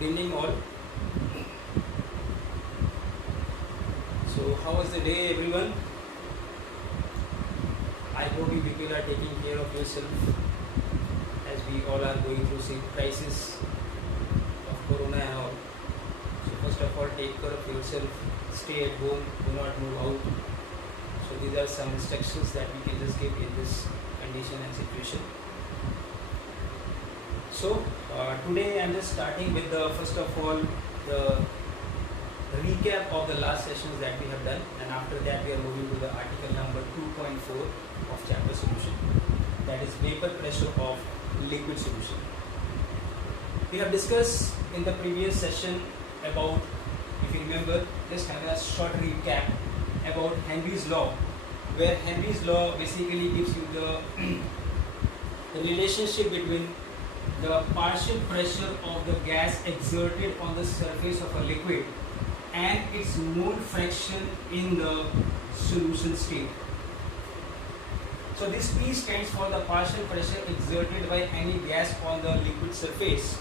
Good evening all. So how was the day everyone? I hope you people are taking care of yourself as we all are going through some crisis of corona and all. So first of all, take care of yourself, stay at home, do not move out. So these are some instructions that we can just give in this condition and situation. So today I am just starting with the first of all the recap of the last sessions that we have done, and after that we are moving to the article number 2.4 of chapter solution, that is vapor pressure of liquid solution. We have discussed in the previous session about, if you remember, just have a short recap about Henry's law, where Henry's law basically gives you the relationship between the partial pressure of the gas exerted on the surface of a liquid and its mole fraction in the solution state. So this P stands for the partial pressure exerted by any gas on the liquid surface,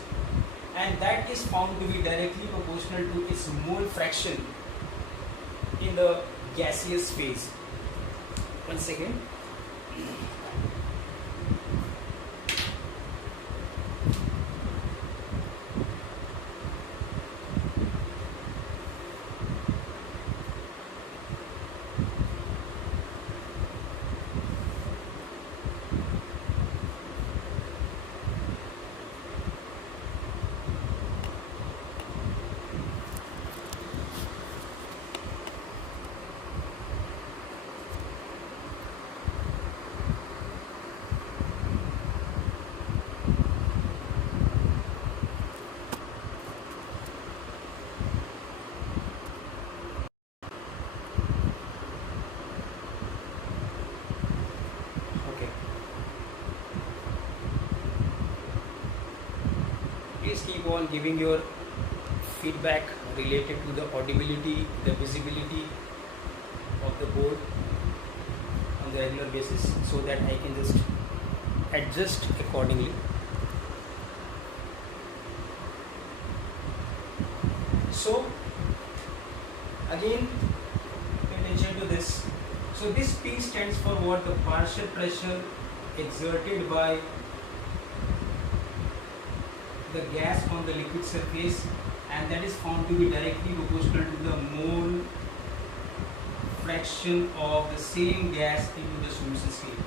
and that is found to be directly proportional to its mole fraction in the gaseous phase. One second. Please keep on giving your feedback related to the audibility, the visibility of the board on the regular basis, so that I can just adjust accordingly. So again, pay attention to this. So this P stands for what? The partial pressure exerted by the gas on the liquid surface, and that is found to be directly proportional to the mole fraction of the same gas into the solution state.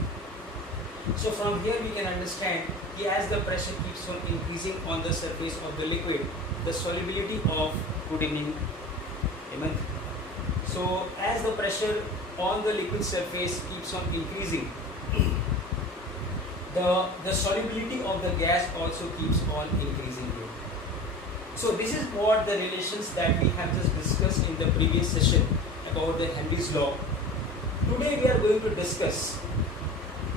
So from here we can understand that as the pressure keeps on increasing on the surface of the liquid, the solubility of, good evening Hemant. So as the pressure on the liquid surface keeps on increasing, the solubility of the gas also keeps on increasing here. So this is what the relations that we have just discussed in the previous session about the Henry's law. Today we are going to discuss,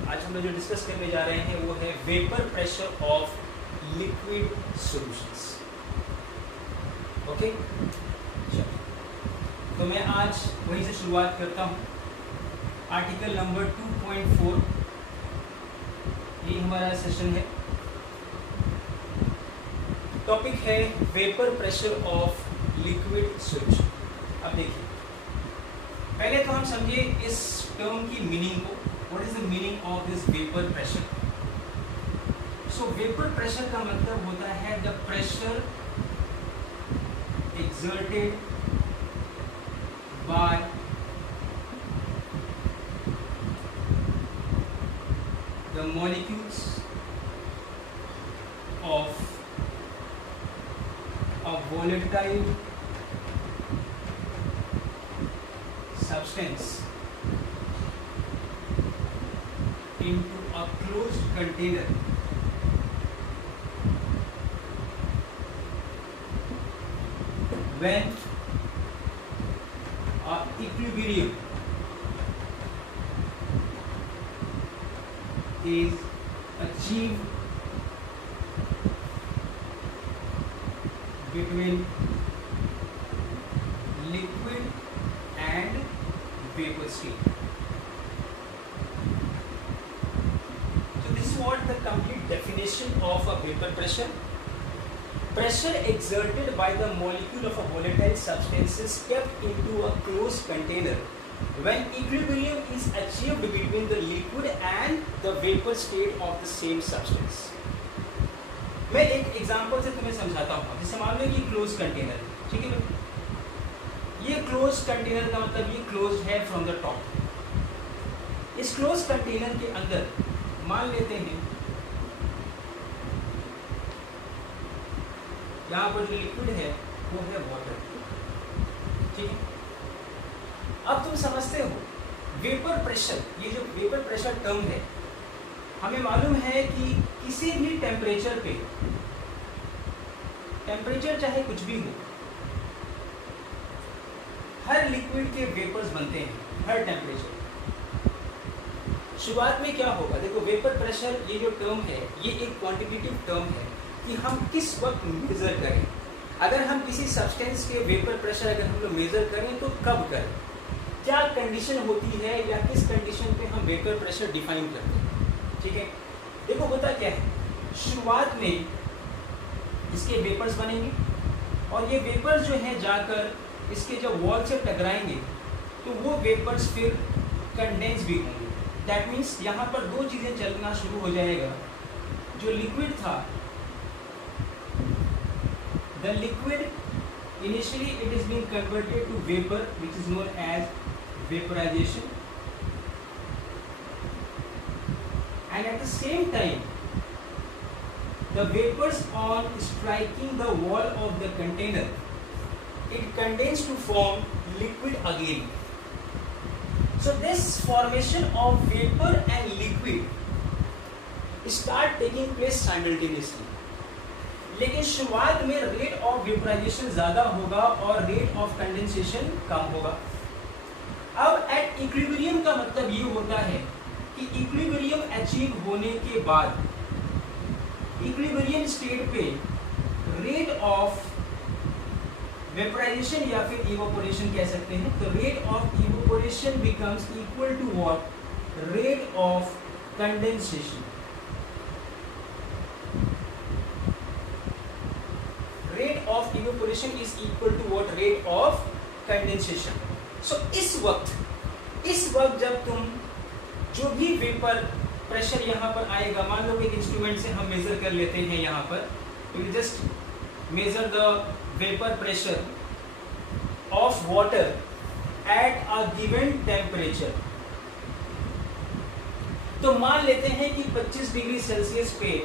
आज हम लोग जो discuss करने जा रहे हैं वो है vapour pressure of liquid solutions. Okay, तो मैं आज वहीं से शुरुआत करता हूँ. आर्टिकल नंबर 2.4 ये हमारा सेशन है. टॉपिक है vapour pressure of liquid solution. अब देखिए, पहले तो हम समझिए इस टर्म की मीनिंग को. What is the meaning of this vapour pressure? So vapour pressure का मतलब होता है the pressure exerted by the molecules of a volatile substance into a closed container when equilibrium is achieved between liquid and vapor state. So this is what the complete definition of a vapor pressure. pressure exerted by the molecule of a volatile substance is kept into a closed container when equilibrium is achieved between the liquid and the vapor state of the same substance. मैं एक example से तुम्हें समझाता हूँ. जैसे मान लो कि close container, ठीक है. ये क्लोज कंटेनर का मतलब ये क्लोज है फ्रॉम द टॉप. इस क्लोज कंटेनर के अंदर मान लेते हैं यहाँ पर जो लिक्विड है वो है वाटर, ठीक है. अब तुम समझते हो वेपर प्रेशर, ये जो वेपर प्रेशर टर्म है, हमें मालूम है कि किसी भी टेम्परेचर पे, टेम्परेचर चाहे कुछ भी हो, हर लिक्विड के वेपर्स बनते हैं हर टेम्परेचर. शुरुआत में क्या होगा, देखो वेपर प्रेशर ये जो टर्म है ये एक क्वांटिटेटिव टर्म है कि हम किस वक्त मेजर करें. अगर हम किसी सब्सटेंस के वेपर प्रेशर अगर हम लोग मेजर करें तो कब करें, क्या कंडीशन होती है या किस कंडीशन पे हम वेपर प्रेशर डिफाइन करते हैं, ठीक है. देखो होता क्या है, शुरुआत में इसके वेपर्स बनेंगे और ये वेपर्स जो हैं जाकर इसके जब वॉल से टकराएंगे तो वो वेपर्स फिर कंडेंस भी होंगे. दैट मीन्स यहाँ पर दो चीज़ें चलना शुरू हो जाएगा. जो लिक्विड था, the liquid initially it is being converted to vapor which is known as vaporization, and at the same time the vapors on striking the wall of the container it condenses to form liquid again. So this formation of vapor and liquid start taking place simultaneously. लेकिन शुरुआत में rate of vaporisation ज़्यादा होगा और rate of condensation कम होगा. अब at equilibrium का मतलब ये होता है कि इक्विलिब्रियम अचीव होने के बाद इक्विलिब्रियम स्टेट पे रेट ऑफ वेपराइजेशन या फिर इवोपोरेशन कह सकते हैं, तो rate of evaporation becomes equal to what, rate of condensation. Rate of evaporation is equal to what, rate of condensation. So इस वक्त जब तुम जो भी वेपर प्रेशर यहाँ पर आएगा, मान लो एक इंस्ट्रूमेंट से हम मेजर कर लेते हैं, यहाँ पर we just measure the vapor pressure of water at a given temperature. तो मान लेते हैं कि 25 डिग्री सेल्सियस पे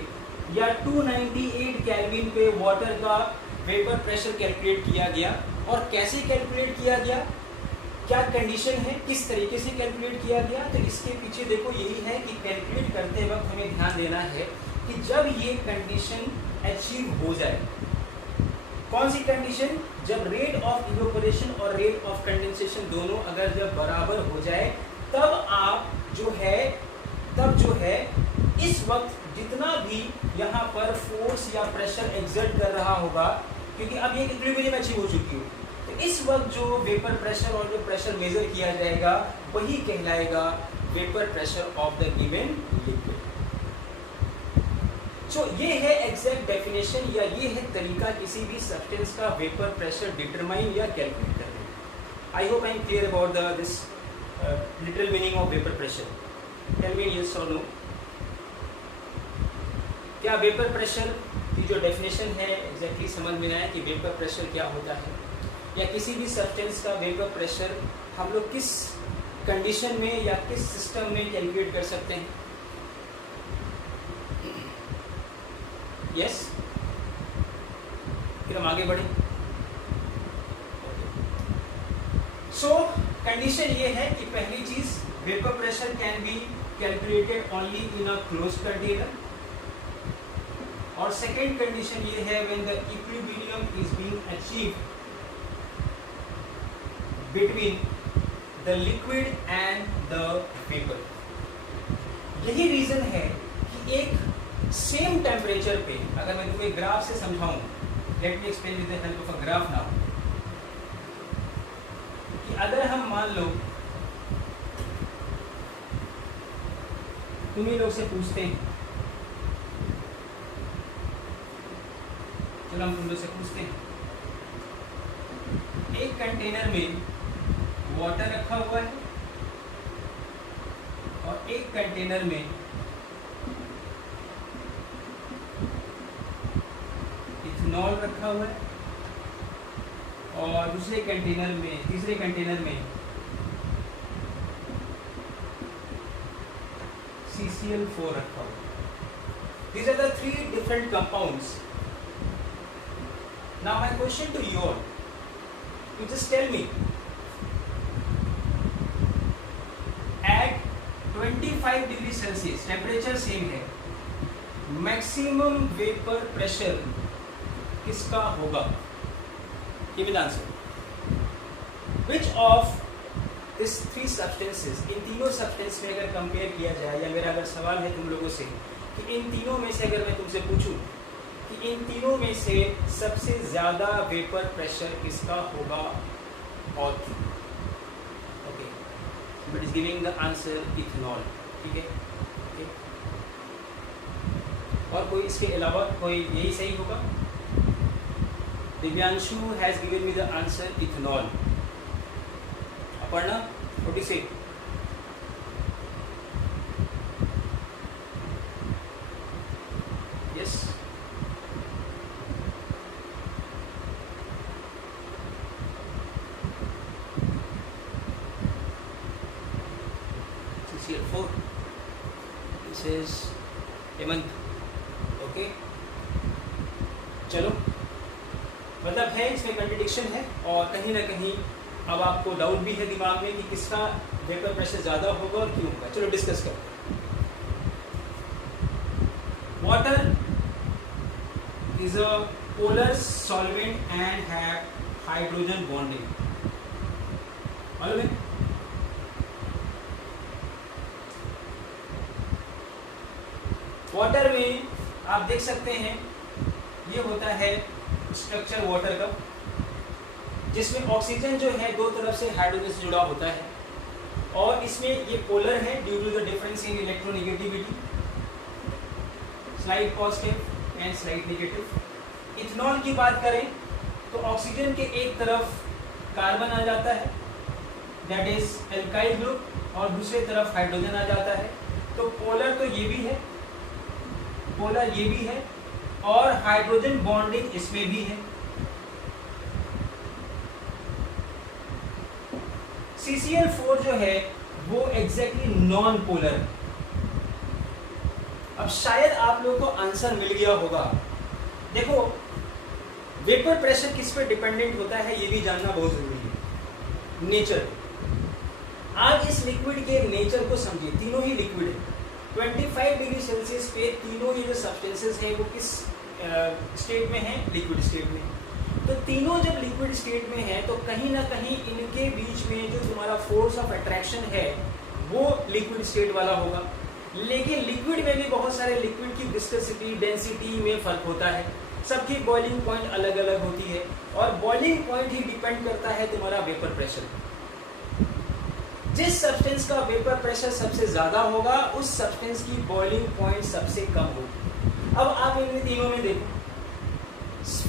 या 298 केल्विन पे वाटर का वेपर प्रेशर कैलकुलेट किया गया. और कैसे कैलकुलेट किया गया, क्या कंडीशन है, किस तरीके से कैलकुलेट किया गया, तो इसके पीछे देखो यही है कि कैलकुलेट करते वक्त हमें ध्यान देना है कि जब ये कंडीशन अचीव हो जाए, कौन सी कंडीशन, जब रेट ऑफ इवेपोरेशन और रेट ऑफ कंडेंसेशन दोनों अगर जब बराबर हो जाए तब आप जो है इस वक्त जितना भी यहाँ पर फोर्स या प्रेशर एक्सर्ट कर रहा होगा, क्योंकि अब ये इक्विलिब्रियम अचीव हो चुकी हो, तो इस वक्त जो वेपर प्रेशर और जो प्रेशर मेजर किया जाएगा वही कहलाएगा vapour pressure of the given liquid. So ये है एग्जैक्ट डेफिनेशन या ये है तरीका किसी भी सब्सटेंस का वेपर प्रेशर डिटरमाइन या कैलकुलेट करने. I hope I am clear about this little meaning of vapour pressure. Tell me yes और नो. क्या वेपर प्रेशर की जो डेफिनेशन है एग्जैक्टली समझ में आया कि वेपर प्रेशर क्या होता है, या किसी भी सब्सटेंस का वेपर प्रेशर हम लोग किस कंडीशन में या किस सिस्टम में कैलकुलेट कर सकते हैं? यस, फिर हम आगे बढ़े. सो कंडीशन ये है कि पहली चीज, vapour pressure can be calculated only in a close container. और सेकेंड कंडीशन ये है when the equilibrium is being achieved between the liquid and the vapour. यही रीजन है कि एक सेम टेम्परेचर पे, अगर मैं तुम्हें ग्राफ से समझाऊं, let me explain with the help of a graph now, कि अगर हम मान लो तुम्ही लोग से पूछते हैं चलो हम तुम लोग से पूछते हैं, एक कंटेनर में वाटर रखा हुआ है और एक कंटेनर में इथेनॉल रखा हुआ है और दूसरे कंटेनर में, तीसरे कंटेनर में CCl4 रखा हुआ है. These are the three different compounds. Now my question to you all, you just tell me, at 25 degree Celsius temperature same है, maximum vapor pressure किसका होगा? Give me the answer. Which of these three substances, इन तीनों substance में अगर compare किया जाए, या मेरा अगर सवाल है तुम लोगों से कि इन तीनों में से अगर मैं तुमसे पूछूं कि इन तीनों में से सबसे ज्यादा वेपर प्रेशर किसका होगा? और okay, but is giving the answer ethanol. ठीक है, और कोई इसके अलावा कोई यही सही होगा? Divyanshu has given me the answer ethanol. Aparna, what do you say? Yes, CCl4. This is Hemant. Okay, चलो, मतलब है इसमें कंट्रडिक्शन है और कहीं ना कहीं अब आपको डाउट भी है दिमाग में कि किसका वेपर प्रेशर ज्यादा होगा और क्यों होगा. चलो डिस्कस करते हैं. Water is a polar solvent and have hydrogen bonding. मालूम है? वाटर में आप देख सकते हैं ये होता है स्ट्रक्चर वाटर का, जिसमें ऑक्सीजन जो है दो तरफ से हाइड्रोजन से जुड़ा होता है और इसमें ये पोलर है due to the difference in electronegativity, slide positive and slide negative. Ethanol की बात करें तो ऑक्सीजन के एक तरफ कार्बन आ जाता है, दैट इज एल्काइल ग्रुप, और दूसरे तरफ हाइड्रोजन आ जाता है. तो पोलर तो ये भी है, पोलर ये भी है, और हाइड्रोजन बॉन्डिंग इसमें भी है. CCl4 जो है वो एग्जैक्टली नॉन पोलर है. अब शायद आप लोगों को आंसर मिल गया होगा. देखो, वेपर प्रेशर किस पे डिपेंडेंट होता है ये भी जानना बहुत जरूरी है. नेचर. आज इस लिक्विड के नेचर को समझिए. तीनों ही लिक्विड है. 25 डिग्री सेल्सियस पे तीनों ही जो सब्सटेंसेस हैं वो किस स्टेट में हैं? लिक्विड स्टेट में. तो तीनों जब लिक्विड स्टेट में है तो कहीं ना कहीं इनके बीच में जो तुम्हारा फोर्स ऑफ अट्रैक्शन है वो लिक्विड स्टेट वाला होगा. लेकिन लिक्विड में भी बहुत सारे लिक्विड की विस्कोसिटी, डेंसिटी में फर्क होता है. सबकी बॉइलिंग पॉइंट अलग अलग होती है और बॉइलिंग पॉइंट ही डिपेंड करता है तुम्हारा वेपर प्रेशर. जिस सब्सटेंस का वेपर प्रेशर सबसे ज्यादा होगा उस सब्सटेंस की बॉइलिंग पॉइंट सबसे कम होगी. अब आप इन तीनों में देखो,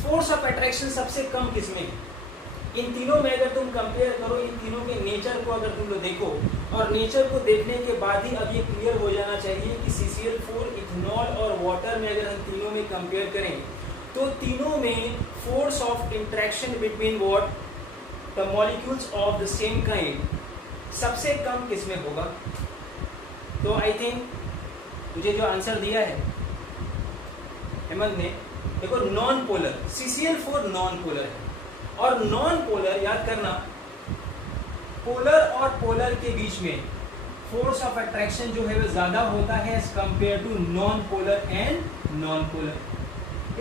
फोर्स ऑफ अट्रैक्शन सबसे कम किसमें है? इन तीनों में अगर तुम कंपेयर करो, इन तीनों के नेचर को अगर तुम लोग देखो, और नेचर को देखने के बाद ही अब ये क्लियर हो जाना चाहिए कि CCl4, इथेनॉल और वाटर में अगर हम तीनों में कंपेयर करें तो तीनों में force of interaction between what the molecules of the same kind सबसे कम किसमें होगा? तो आई थिंक मुझे जो आंसर दिया है हेमंत ने, देखो non polar, CCl4 non polar है. और नॉन पोलर याद करना, पोलर और पोलर के बीच में फोर्स ऑफ अट्रैक्शन जो है वो ज्यादा होता है as compare to non polar and non polar.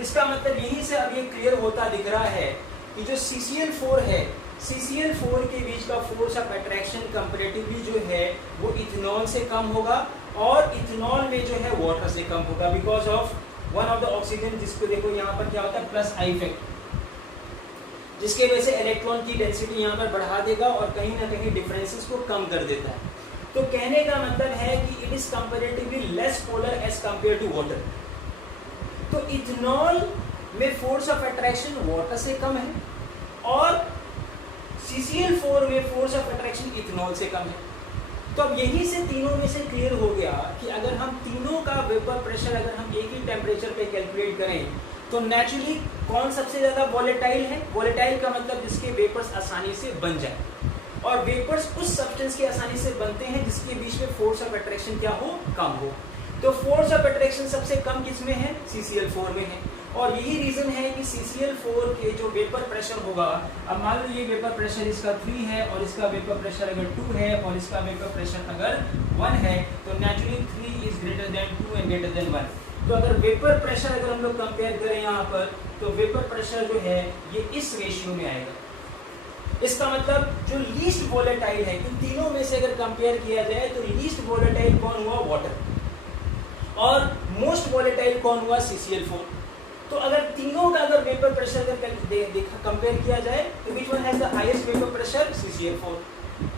इसका मतलब यहीं से अब ये क्लियर होता दिख रहा है कि जो CCl4 है, CCl4 के बीच का फोर्स ऑफ अट्रैक्शन कंपैरेटिवली जो है वो इथेनॉल से कम होगा और इथेनॉल में जो है वाटर से कम होगा because of one of the oxygen, जिसको देखो यहाँ पर क्या होता है प्लस आई इफेक्ट, जिसके वजह से इलेक्ट्रॉन की डेंसिटी यहाँ पर बढ़ा देगा और कहीं ना कहीं डिफरेंसेस को कम कर देता है. तो कहने का मतलब है कि it is comparatively less polar as compare to water. तो इथेनॉल में फोर्स ऑफ अट्रैक्शन वाटर से कम है और CCl4 में फोर्स ऑफ अट्रैक्शन इथेनॉल से कम है। तो अब यहीं से तीनों में से क्लियर हो गया कि अगर हम तीनों का वेपर प्रेशर अगर हम एक ही टेम्परेचर पे कैलकुलेट करें तो नेचुरली कौन सबसे ज़्यादा वॉलेटाइल है। वॉलेटाइल का मतलब जिसके वेपर्स आसानी से बन जाए, और वेपर्स उस सब्सटेंस के आसानी से बनते हैं जिसके बीच में फोर्स ऑफ अट्रैक्शन क्या हो, कम हो। तो फोर्स ऑफ अट्रैक्शन सबसे कम किस में है, CCl4 में है। और यही रीजन है कि CCl4 के जो वेपर प्रेशर होगा, अब मान लो ये वेपर प्रेशर इसका 3 है और इसका वेपर प्रेशर अगर 2 है और इसका वेपर प्रेशर अगर 1 है तो naturally 3 is greater than 2 and greater than 1। तो अगर वेपर प्रेशर अगर हम लोग कंपेयर करें यहाँ पर तो वेपर प्रेशर जो है ये इस रेशियो में आएगा। इसका मतलब जो लीस्ट वोलेटाइल है, इन तीनों में से अगर कंपेयर किया जाए तो लीस्ट वोलेटाइल कौन हुआ, वाटर, और मोस्ट वोलेटाइल कौन हुआ, CCl4। तो अगर तीनों का अगर वेपर प्रेशर अगर देखा कंपेयर किया जाए तो which one has the highest vapour pressure, CCl4।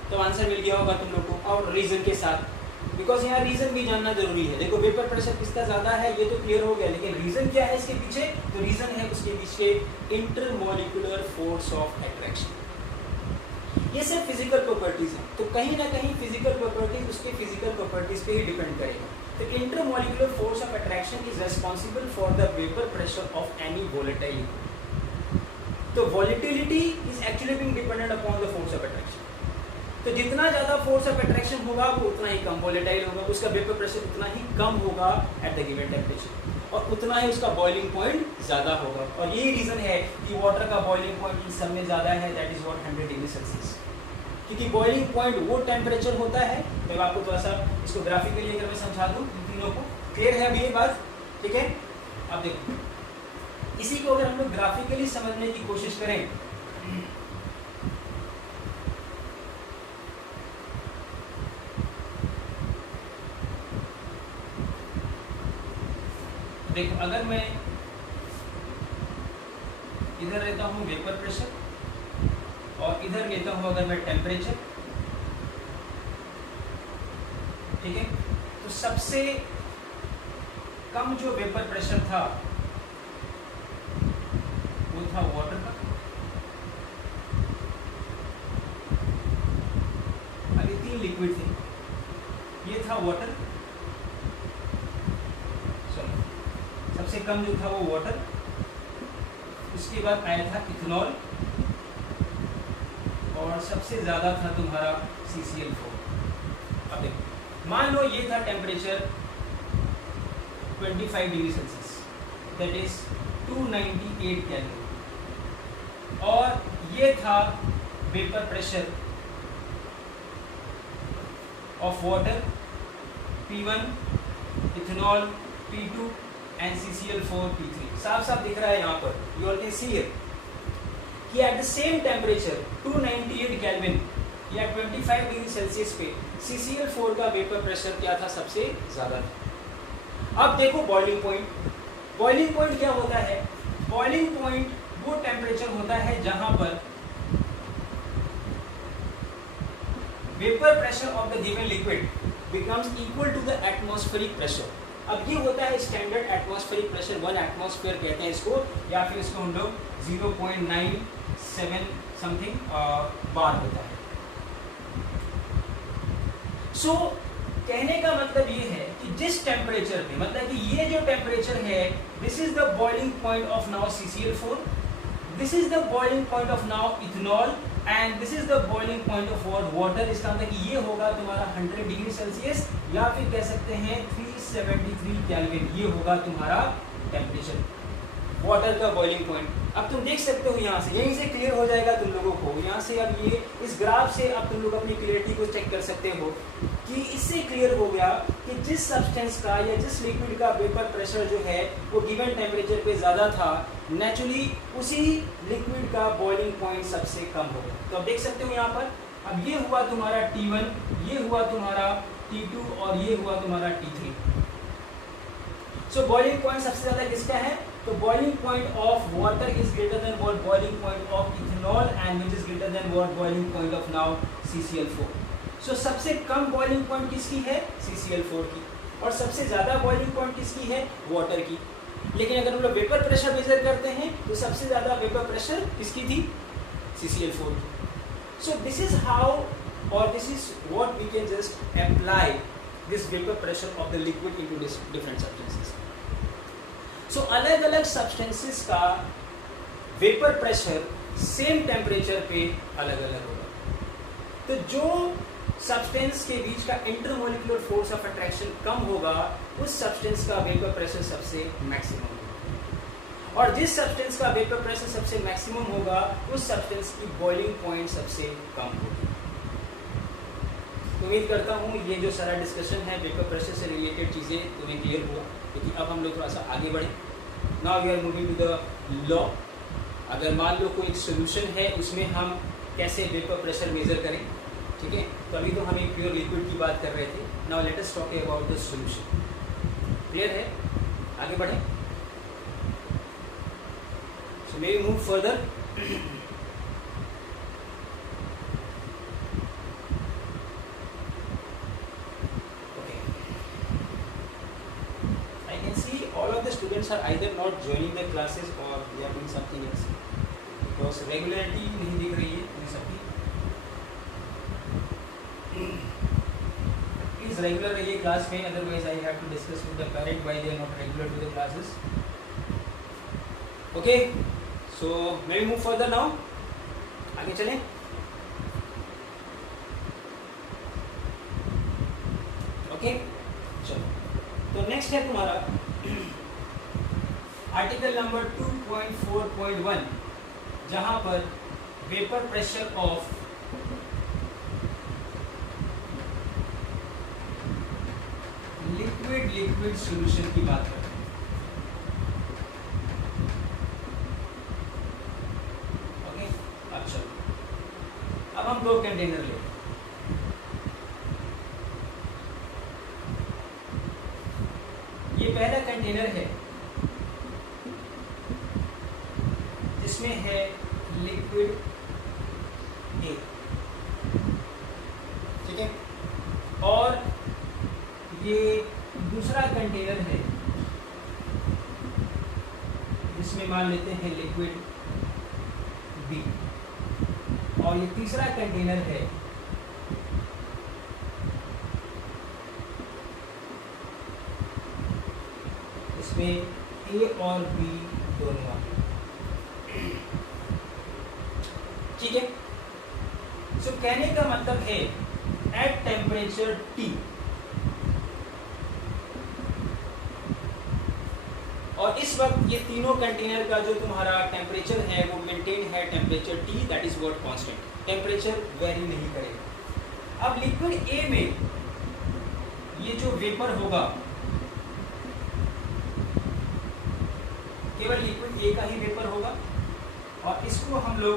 तो आंसर मिल गया होगा तुम लोग को, और रीजन के साथ, बिकॉज यहाँ रीजन भी जानना जरूरी है। देखो वेपर प्रेशर किसका ज्यादा है ये तो क्लियर हो गया, लेकिन रीजन क्या है इसके पीछे, तो रीजन है उसके पीछे इंटरमॉलिक्यूलर फोर्स ऑफ अट्रैक्शन। ये सिर्फ फिजिकल प्रॉपर्टीज है, तो कहीं ना कहीं फिजिकल प्रॉपर्टीज उसके फिजिकल प्रॉपर्टीज पे ही डिपेंड करेगा। तो intermolecular force of attraction is responsible for the vapour pressure of any volatile. तो volatility is actually being dependent upon the force of attraction. तो जितना ज्यादा फोर्स ऑफ अट्रैक्शन होगा वो उतना ही कम वोलेटाइल होगा, उसका वेपर प्रेशर उतना ही कम होगा एट द गिवन टेम्परेचर, और उतना ही उसका बॉइलिंग पॉइंट ज्यादा होगा। और यही रीजन है कि वाटर का बॉइलिंग पॉइंट इन सब में ज्यादा है, that is what 100 degree Celsius, क्योंकि बॉइलिंग पॉइंट वो टेम्परेचर होता है। मैं आपको थोड़ा सा इसको ग्राफिकली अगर मैं समझा दूं इन तीनों को, क्लियर है अभी ये बात, ठीक है। अब देखो इसी को अगर हम लोग ग्राफिकली समझने की कोशिश करें देखो, अगर मैं इधर लेता हूँ वेपर प्रेशर और इधर लेता हूँ अगर मैं टेम्परेचर, ठीक है, तो सबसे कम जो वेपर प्रेशर था वो था वाटर का। अभी 3 लिक्विड थे, ये था वाटर, सबसे कम जो था वो वाटर, उसके बाद आया था इथेनॉल, और सबसे ज़्यादा था तुम्हारा CCl4। अब देखो मान लो ये था temperature 25 degree Celsius, that is 298 Kelvin, और ये था vapour pressure of water, P1, ethanol P2 and CCl4 P3। साफ साफ दिख रहा है यहाँ पर, you all can see here कि at the same temperature 298 Kelvin या 25 डिग्री सेल्सियस पे CCl4 का वेपर प्रेशर क्या था, सबसे ज्यादा था। अब देखो बॉइलिंग पॉइंट, बॉइलिंग पॉइंट क्या होता है, बॉइलिंग पॉइंट वो टेम्परेचर होता है जहां पर vapour pressure of the given liquid becomes equal to the atmospheric pressure. अब ये होता है स्टैंडर्ड एटमॉस्फेरिक प्रेशर, 1 एटमॉस्फेयर कहते हैं इसको, या फिर इसको हम लोग 0.97 समथिंग बार होता है। सो कहने का मतलब ये है कि जिस टेम्परेचर पे, मतलब कि ये जो टेम्परेचर है, this is the boiling point of now CCl4, this is the boiling point of now ethanol, and this is the boiling point of water. इसका मतलब कि ये होगा तुम्हारा 100 डिग्री सेल्सियस, या फिर कह सकते हैं 373 केल्विन, ये होगा तुम्हारा टेम्परेचर वाटर का बॉइलिंग पॉइंट। अब तुम देख सकते हो यहाँ से, यहीं से क्लियर हो जाएगा तुम लोगों को, यहाँ से अब ये इस ग्राफ से अब तुम लोग अपनी क्लियरिटी को चेक कर सकते हो कि इससे क्लियर हो गया कि जिस सब्सटेंस का या जिस लिक्विड का वेपर प्रेशर जो है वो गिवन टेम्परेचर पे ज़्यादा था, नेचुरली उसी लिक्विड का बॉइलिंग पॉइंट सबसे कम होगा। तो अब देख सकते हो यहाँ पर, अब ये हुआ तुम्हारा T1, ये हुआ तुम्हारा T2 और ये हुआ तुम्हारा T3। सो बॉइलिंग पॉइंट सबसे ज़्यादा किसका है, तो boiling point of water is greater than what boiling point of ethanol, and which is greater than what boiling point of now CCl4। सो सबसे कम बॉइलिंग पॉइंट किसकी है, CCl4 की, और सबसे ज़्यादा बॉइलिंग पॉइंट किसकी है, वाटर की। लेकिन अगर हम लोग वेपर प्रेशर मेजर करते हैं तो सबसे ज़्यादा वेपर प्रेशर किसकी थी? CCl4। So this is how और this is what we can just apply this vapour pressure of the liquid into different substances. So अलग अलग सब्सटेंसेस का वेपर प्रेशर सेम टेम्परेचर पे अलग अलग होगा। तो जो सब्सटेंस के बीच का इंटरमोलिकुलर फोर्स ऑफ अट्रैक्शन कम होगा उस सब्सटेंस का वेपर प्रेशर सबसे मैक्सिमम होगा, और जिस सब्सटेंस का वेपर प्रेशर सबसे मैक्सिमम होगा उस सब्सटेंस की बॉइलिंग पॉइंट सबसे कम होगी। उम्मीद करता हूँ ये जो सारा डिस्कशन है वेपर प्रेशर से रिलेटेड चीज़ें तुम्हें क्लियर हुआ, क्योंकि अब हम लोग थोड़ा सा आगे बढ़ें। Now we are moving to the law. अगर मान लो कोई एक सोल्यूशन है उसमें हम कैसे वेपर प्रेशर मेजर करें, ठीक है? तो अभी तो हम एक प्योर लिक्विड की बात कर रहे थे। Now let us talk about the solution. Clear है? आगे बढ़ें। So may we move further. Okay, I can see all of the students are either not joining the classes और they are doing something else, because regularity नहीं दिख रही है मुझे सबकी। प्लीज रेगुलर रहिए क्लास में, otherwise I have to discuss with the parent why they are not regular to the classes. Okay, so may we move further now. आगे चलें। ओके, चलो। तो नेक्स्ट है तुम्हारा आर्टिकल नंबर 2.4.1, जहां पर vapour pressure of liquid solution की बात करते हैं। ओके, अब चलो, अब हम दो कंटेनर लेते हैं। ये पहला कंटेनर है जिसमें है लिक्विड ए, ठीक है, और ये दूसरा कंटेनर है जिसमें मान लेते हैं लिक्विड बी, और ये तीसरा कंटेनर है इसमें ए और बी दोनों आते हैं, ठीक है। सो कहने का मतलब है एट टेम्परेचर टी, और इस वक्त ये तीनों कंटेनर का जो तुम्हारा टेम्परेचर है वो मेंटेन है temperature T, that is what constant, temperature vary नहीं करेगा। अब लिक्विड ए में ये जो वेपर होगा केवल लिक्विड ए का ही वेपर होगा, और इसको हम लोग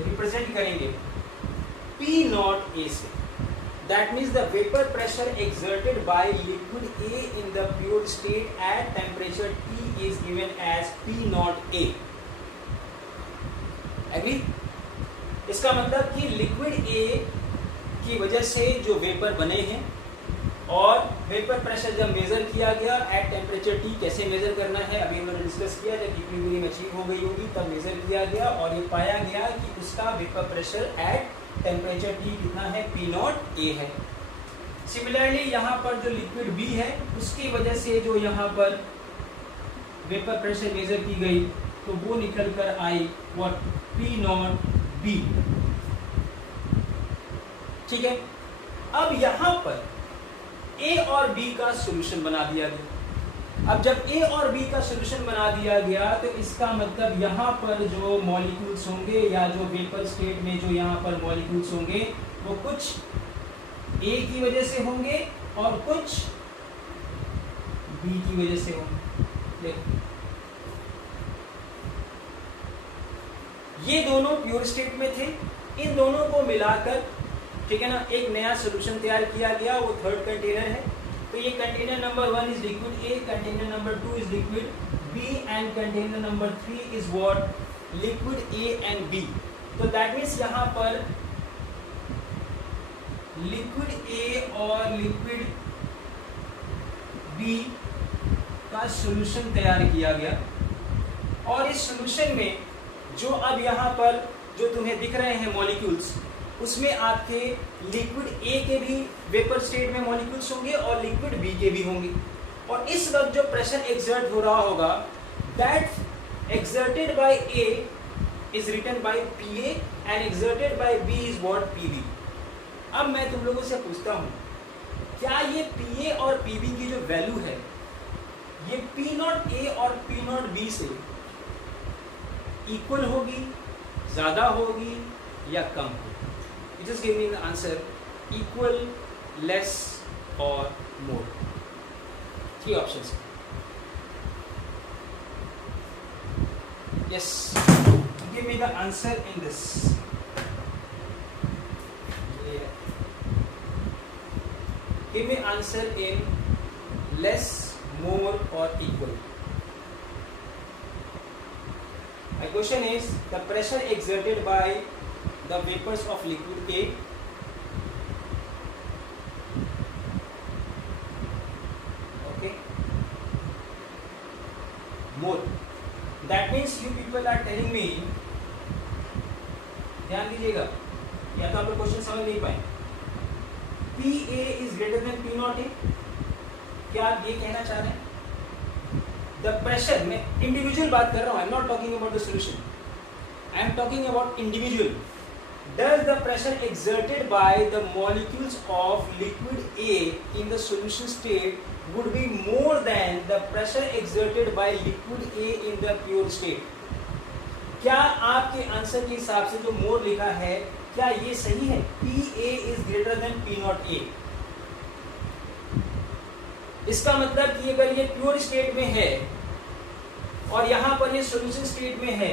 रिप्रेजेंट करेंगे पी नॉट ए से। That means the vapor pressure exerted by liquid A in the pure state at temperature T is given as P naught A. Agree? इसका मतलब कि लिक्विड A की वजह से जो वेपर बने हैं, और वेपर प्रेशर जब मेजर किया गया एट टेम्परेचर T, कैसे मेजर करना है अभी हमने डिस्कस किया, जब इक्विलिब्रियम अचीव हो गई होगी तब मेजर किया गया, और ये पाया गया कि उसका vapour pressure at temperature T कितना है? P नॉट A है। सिमिलरली यहाँ पर जो लिक्विड B है उसकी वजह से जो यहाँ पर वेपर प्रेशर मेजर की गई तो वो निकल कर I what? P not B, ठीक है। अब यहाँ पर A और B का सॉल्यूशन बना दिया गया। अब जब A और B का सॉल्यूशन बना दिया गया तो इसका मतलब यहाँ पर जो मॉलिक्यूल्स होंगे या जो वेपर स्टेट में जो यहाँ पर मॉलिक्यूल्स होंगे वो कुछ A की वजह से होंगे और कुछ B की वजह से होंगे। ये दोनों प्योर स्टेट में थे, इन दोनों को मिलाकर, ठीक है ना, एक नया सॉल्यूशन तैयार किया गया, वो थर्ड कंटेनर है। तो ये container number 1 is liquid A, container number 2 is liquid B, and container number 3 is what? Liquid A and B. तो दैट मीन्स यहाँ पर लिक्विड ए और लिक्विड बी का सॉल्यूशन तैयार किया गया और इस सॉल्यूशन में जो अब यहाँ पर जो तुम्हें दिख रहे हैं मॉलिक्यूल्स, उसमें आपके लिक्विड ए के भी वेपर स्टेट में मॉलिक्यूल्स होंगे और लिक्विड बी के भी होंगे। और इस वक्त जो प्रेशर एक्सर्ट हो रहा होगा, that exerted by A is written by P A and exerted by B is what P B. अब मैं तुम लोगों से पूछता हूँ, क्या ये पी ए और पी बी की जो वैल्यू है, ये पी नॉट ए और पी नॉट बी से इक्वल होगी, ज्यादा होगी या कम होगी? Just give me the answer, equal, less or more. 3 options. Yes, give me the answer in this. Yeah. Give me answer in less, more or equal. My question is, the pressure exerted by the vapors of liquid A okay more. That means you people are telling me, ध्यान दीजिएगा या तो आप लोग question समझ नहीं पाए, P A is greater than P not a, क्या आप ये कहना चाह रहे हैं? द प्रेशर, मैं इंडिविजुअल बात कर रहा हूं, I am not talking about the solution, I am talking about individual. Does the pressure exerted by the molecules of liquid A in the solution state would be more than the pressure exerted by liquid A in the pure state? क्या आपके answer के हिसाब से जो मोर लिखा है, क्या ये सही है? PA is greater than P not A. इसका मतलब कि अगर ये प्योर स्टेट में है और यहाँ पर ये सॉल्यूशन स्टेट में है,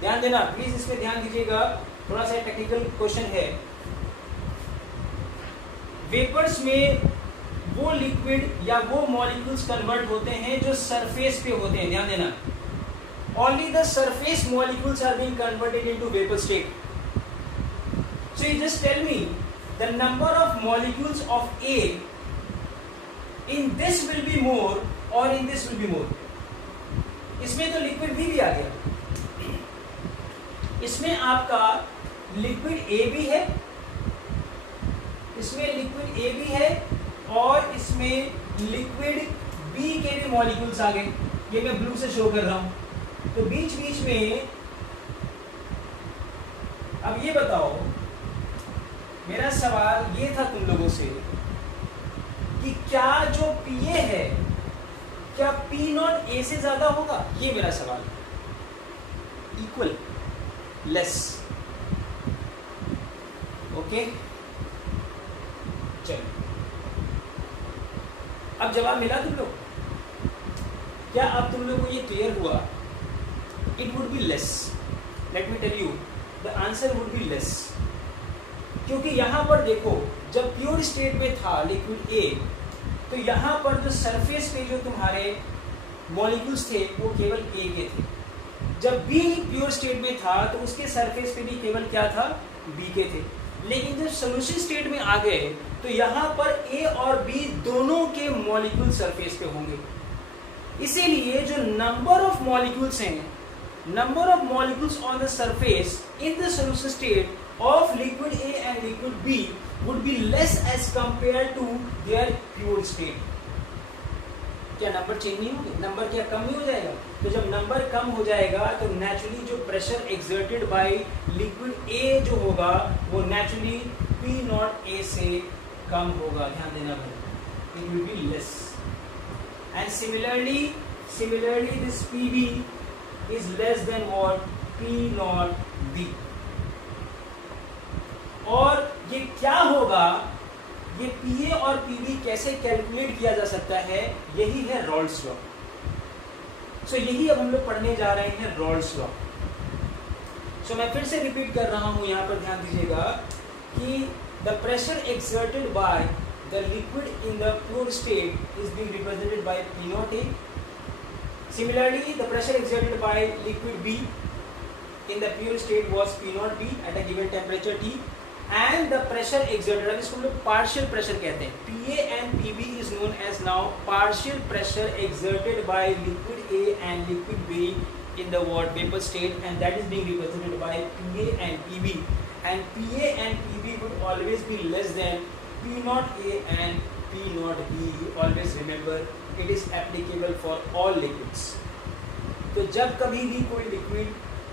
ध्यान देना प्लीज, इसमें ध्यान दीजिएगा, थोड़ा सा टेक्निकल क्वेश्चन है. वेपर्स में वो लिक्विड या वो मॉलिक्यूल्स कन्वर्ट होते हैं जो सरफेस पे होते हैं, ध्यान देना. Only the surface molecules are being converted into vapour state. So you just tell me the number of molecules of A in this will be more और in this will be more. इसमें तो liquid भी आ गया, इसमें आपका liquid A भी है, इसमें लिक्विड ए भी है और इसमें लिक्विड बी के भी मॉलिक्यूल्स आ गए. ये मैं ब्लू से शो कर रहा हूं. तो बीच बीच में अब ये बताओ, मेरा सवाल ये था तुम लोगों से कि क्या जो पी ए है, क्या पी नॉट ए से ज्यादा होगा? ये मेरा सवाल है. Equal, less, okay. चलो, अब जवाब मिला तुम लोग? क्या अब तुम लोग को ये क्लियर हुआ? It would be less. Let me tell you, the answer would be less. क्योंकि यहां पर देखो, जब प्योर स्टेट में था लिक्विड ए, तो यहां पर जो सरफेस पे जो तुम्हारे मॉलिक्यूल्स थे वो केवल ए के थे. जब बी प्योर स्टेट में था तो उसके सरफेस पे भी केवल क्या था? बी के थे. लेकिन जब सॉल्यूशन स्टेट में आ गए तो यहाँ पर ए और बी दोनों के मॉलिक्यूल सरफेस पे होंगे. इसीलिए जो नंबर ऑफ मॉलिक्यूल्स हैं, number of molecules on the surface in the solution state of liquid A and liquid B would be less as compare to their pure state. क्या number change नहीं होंगे? Number क्या कम नहीं हो जाएगा? तो जब नंबर कम हो जाएगा तो नेचुरली जो pressure exerted by liquid A जो होगा वो नेचुरली पी नॉट ए से कम होगा. ध्यान देना भाई, it will be less. And similarly this P B is less than what? P not B. और ये क्या होगा? ये पी ए और पी बी कैसे कैलकुलेट किया जा सकता है? यही है रॉल्स लॉ. सो यही अब हम लोग पढ़ने जा रहे हैं, रॉल्स लॉ. सो मैं फिर से रिपीट कर रहा हूं, यहाँ पर ध्यान दीजिएगा कि the pressure exerted by the liquid in the pure state is being represented by P not A. Similarly the pressure exerted by liquid B in the pure state was P naught B at a given temperature T. And the pressure exerted, इसको हम लोग partial pressure कहते हैं. PA and PB is known as now partial pressure exerted by liquid A and liquid B in the vapor state, and that is being represented by PA and PB, and PA and PB would always be less than P naught A and P naught B. You always remember it is applicable for all liquids. तो जब कभी भी कोई liquid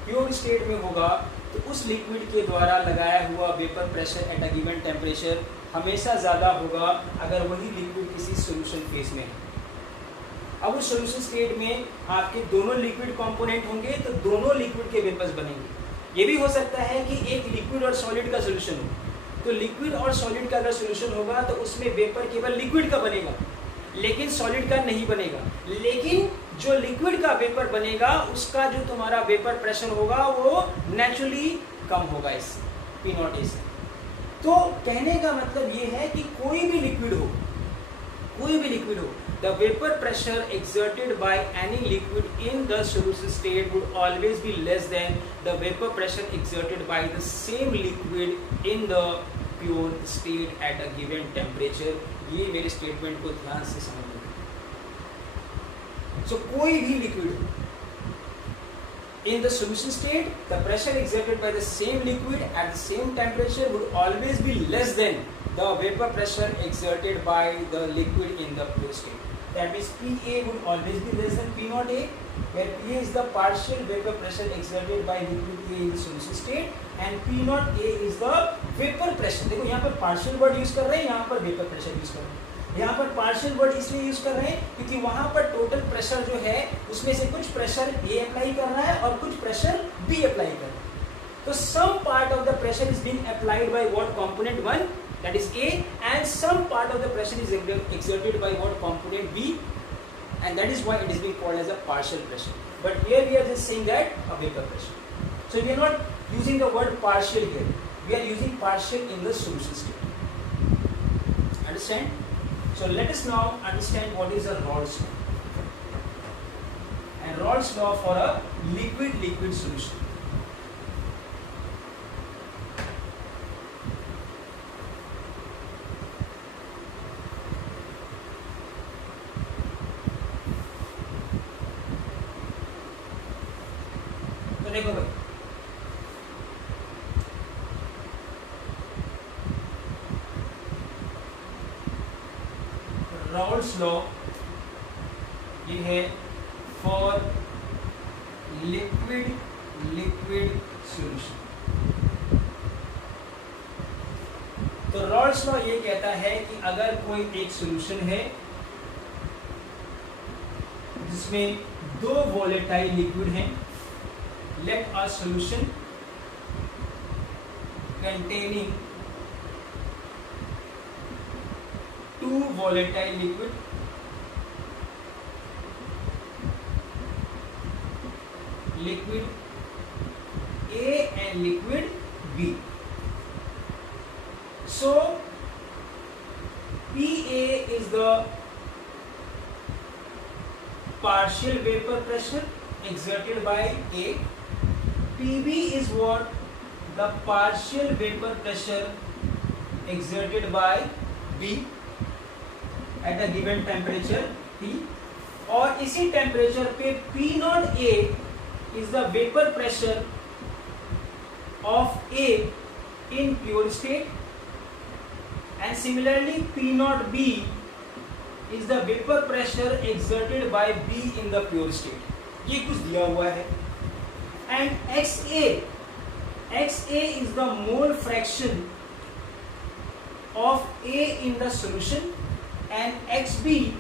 pure state में होगा तो उस liquid के द्वारा लगाया हुआ vapour pressure at a given temperature हमेशा ज़्यादा होगा अगर वही लिक्विड किसी सॉल्यूशन फेज में है. अब उस सॉल्यूशन स्टेट में आपके दोनों लिक्विड कंपोनेंट होंगे तो दोनों लिक्विड के वेपर्स बनेंगे. ये भी हो सकता है कि एक लिक्विड और सॉलिड का सॉल्यूशन हो, तो लिक्विड और सॉलिड का अगर सॉल्यूशन होगा तो उसमें वेपर केवल लिक्विड का बनेगा लेकिन सॉलिड का नहीं बनेगा. लेकिन जो लिक्विड का वेपर बनेगा उसका जो तुम्हारा वेपर प्रेशर होगा वो नेचुरली कम होगा इस P नॉट ए से. तो कहने का मतलब ये है कि कोई भी लिक्विड हो, the vapour pressure exerted by any liquid in the solution state would always be less than the vapour pressure exerted by the same liquid in the pure state at a given temperature. ये मेरे statement को ध्यान से समझना. सो कोई भी liquid in the solution state, the pressure exerted by the same liquid at the same temperature would always be less than the vapor pressure exerted by the liquid in the pure state. That means PA would always be less than P naught A, where PA is the partial vapor pressure exerted by liquid A in the solution state, and P naught A is the vapor pressure. देखो यहाँ पर partial word use कर रहे हैं, यहाँ पर vapor pressure use कर रहे हैं. यहाँ पर पार्शियल वर्ड इसलिए यूज कर रहे हैं क्योंकि वहां पर टोटल प्रेशर जो है उसमें से कुछ प्रेशर A अप्लाई कर रहा है और कुछ प्रेशर B अप्लाई कर रहा है. तो some part of the pressure is being applied by what component 1, that is A, and some part of the pressure is exerted by what component B, and that is why it is being called as a partial pressure. But here we are just saying that a vapor pressure. So we are not using the word partial here. We are using partial in the solution state. Understand? So let us now understand what is a Raoult's law. And Raoult's law for a liquid solution. तो देखो भाई, Raoult's law ये है for liquid solution. तो Raoult's law ये कहता है कि अगर कोई एक सॉल्यूशन है जिसमें दो वोलेटाइल लिक्विड हैं, let a solution containing two volatile liquid, liquid A and liquid B. So PA is the partial vapor pressure exerted by A. PB is what? The partial vapor pressure exerted by B at a given temperature T. और इसी temperature पे P not A is the vapor pressure of A in pure state, and similarly P naught B is the vapor pressure exerted by B in the pure state. ये कुछ दिया हुआ है. And XA is the mole fraction of A in the solution, and XB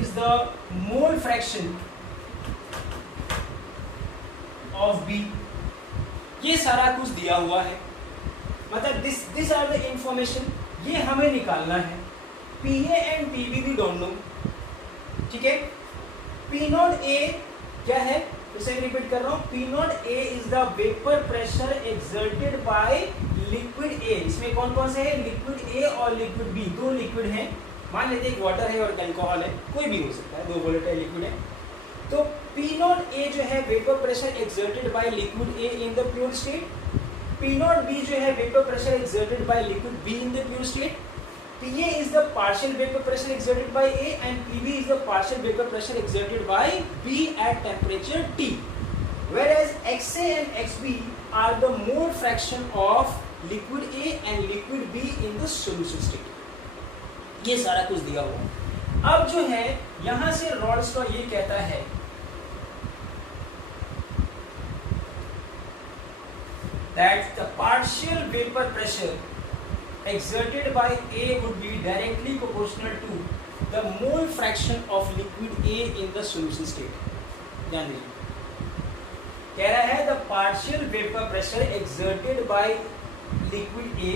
is the mole fraction of B. ये सारा कुछ दिया हुआ है. मतलब दिस आर द इंफॉर्मेशन, ये हमें निकालना है. PA and PB we don't know. ठीक है. P नॉट A क्या है, इसे रिपीट कर रहा हूँ. P not A is the vapor pressure exerted by liquid A. इसमें कौन कौन से है, लिक्विड A और लिक्विड B. दो लिक्विड हैं. मान लेते हैं एक वाटर है और अल्कोहल है, कोई भी हो सकता है, दो वोलेटाइल लिक्विड है. तो P नॉट A जो है vapour pressure exerted by liquid A in the pure state, P naught B जो है vapor pressure exerted by liquid B in the pure state, PA is the partial vapor pressure exerted by A and PB is the partial vapor pressure exerted by B at temperature T. Whereas XA and XB are the mole fraction of liquid A and liquid B in the solution state. ये सारा कुछ दिया हुआ। अब जो है यहां से रॉल्स लॉ ये कहता है that the partial vapor pressure exerted by A would be directly proportional to the mole fraction of liquid A in the solution state. ध्यान दीजिए, कह रहा है the partial vapor pressure exerted by liquid A,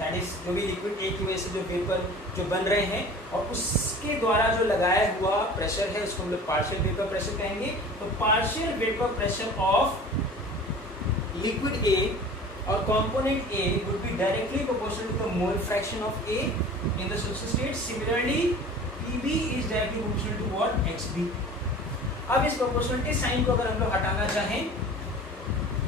that is जो भी liquid A की वजह से जो वेपर जो बन रहे हैं और उसके द्वारा जो लगाया हुआ प्रेशर है उसको हम लोग पार्शियल वेपर प्रेशर कहेंगे। तो partial vapour pressure of liquid A or component A would be directly proportional to the mole fraction of A in the solution state. Similarly, PB is directly proportional to what? XB. अब इस proportionality sign को अगर हम लोग हटाना चाहें,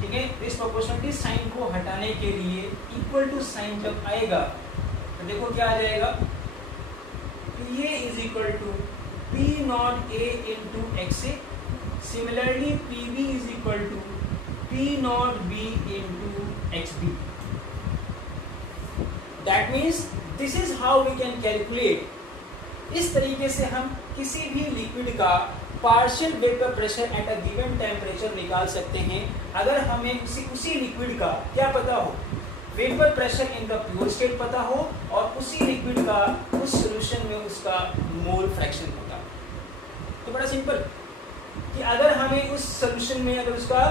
ठीक है, तो इस प्रोपोर्शनलिटी साइन को हटाने के लिए इक्वल टू साइन जब आएगा तो देखो क्या आ जाएगा, PA is equal to P naught A into XA. Similarly, PB is equal to P naught B into XB. That means this is how we can calculate. इस तरीके से हम किसी भी लिक्विड का partial vapour pressure at a given temperature निकाल सकते हैं अगर हमें उसी लिक्विड का क्या पता हो, vapour pressure in the pure state पता हो और उसी लिक्विड का उस सॉल्यूशन में उसका मोल फ्रैक्शन पता हो। तो बड़ा सिंपल कि अगर हमें उस सॉल्यूशन में अगर उसका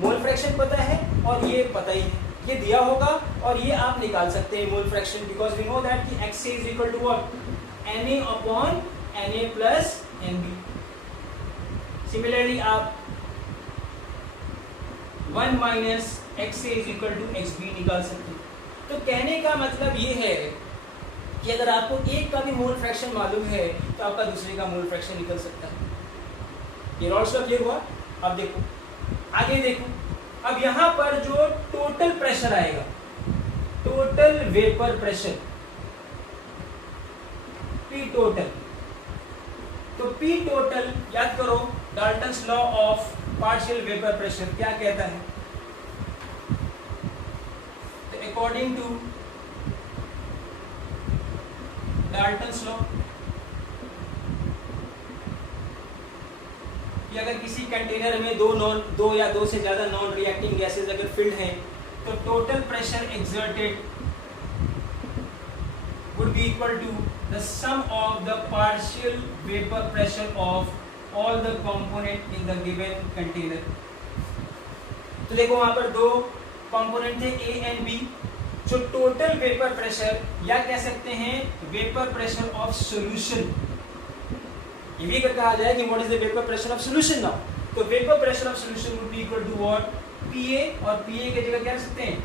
मोल फ्रैक्शन पता है और ये पता ही है, ये दिया होगा और ये आप निकाल सकते हैं mole fraction, because we know that कि XA is equal to what, Na upon Na plus Nb। Similarly आप 1 minus XA is equal to XB निकाल सकते हैं। तो कहने का मतलब ये है कि अगर आपको एक का भी मोल फ्रैक्शन मालूम है तो आपका दूसरे का मोल फ्रैक्शन निकल सकता है। ये रॉल्स लॉ क्लियर हुआ। अब देखो आगे देखो, अब यहां पर जो टोटल प्रेशर आएगा, total vapour pressure P total, तो P टोटल याद करो Dalton's law of partial vapour pressure क्या कहता है, तो अकॉर्डिंग टू डाल्टन्स लॉ कि अगर किसी कंटेनर में दो या दो से ज्यादा नॉन रिएक्टिंग गैसेस अगर फिल्ड हैं तो total pressure exerted would be equal to the sum of the partial vapor pressure of all the component in the given container. तो देखो वहां पर दो कंपोनेंट थे A and B, जो टोटल वेपर प्रेशर या कह सकते हैं वेपर प्रेशर ऑफ सॉल्यूशन, ये भी अगर कहा जाए कि what is the vapour pressure of solution now, तो vapour pressure of solution would be equal to what, PA, और PA की जगह क्या लिख सकते हैं,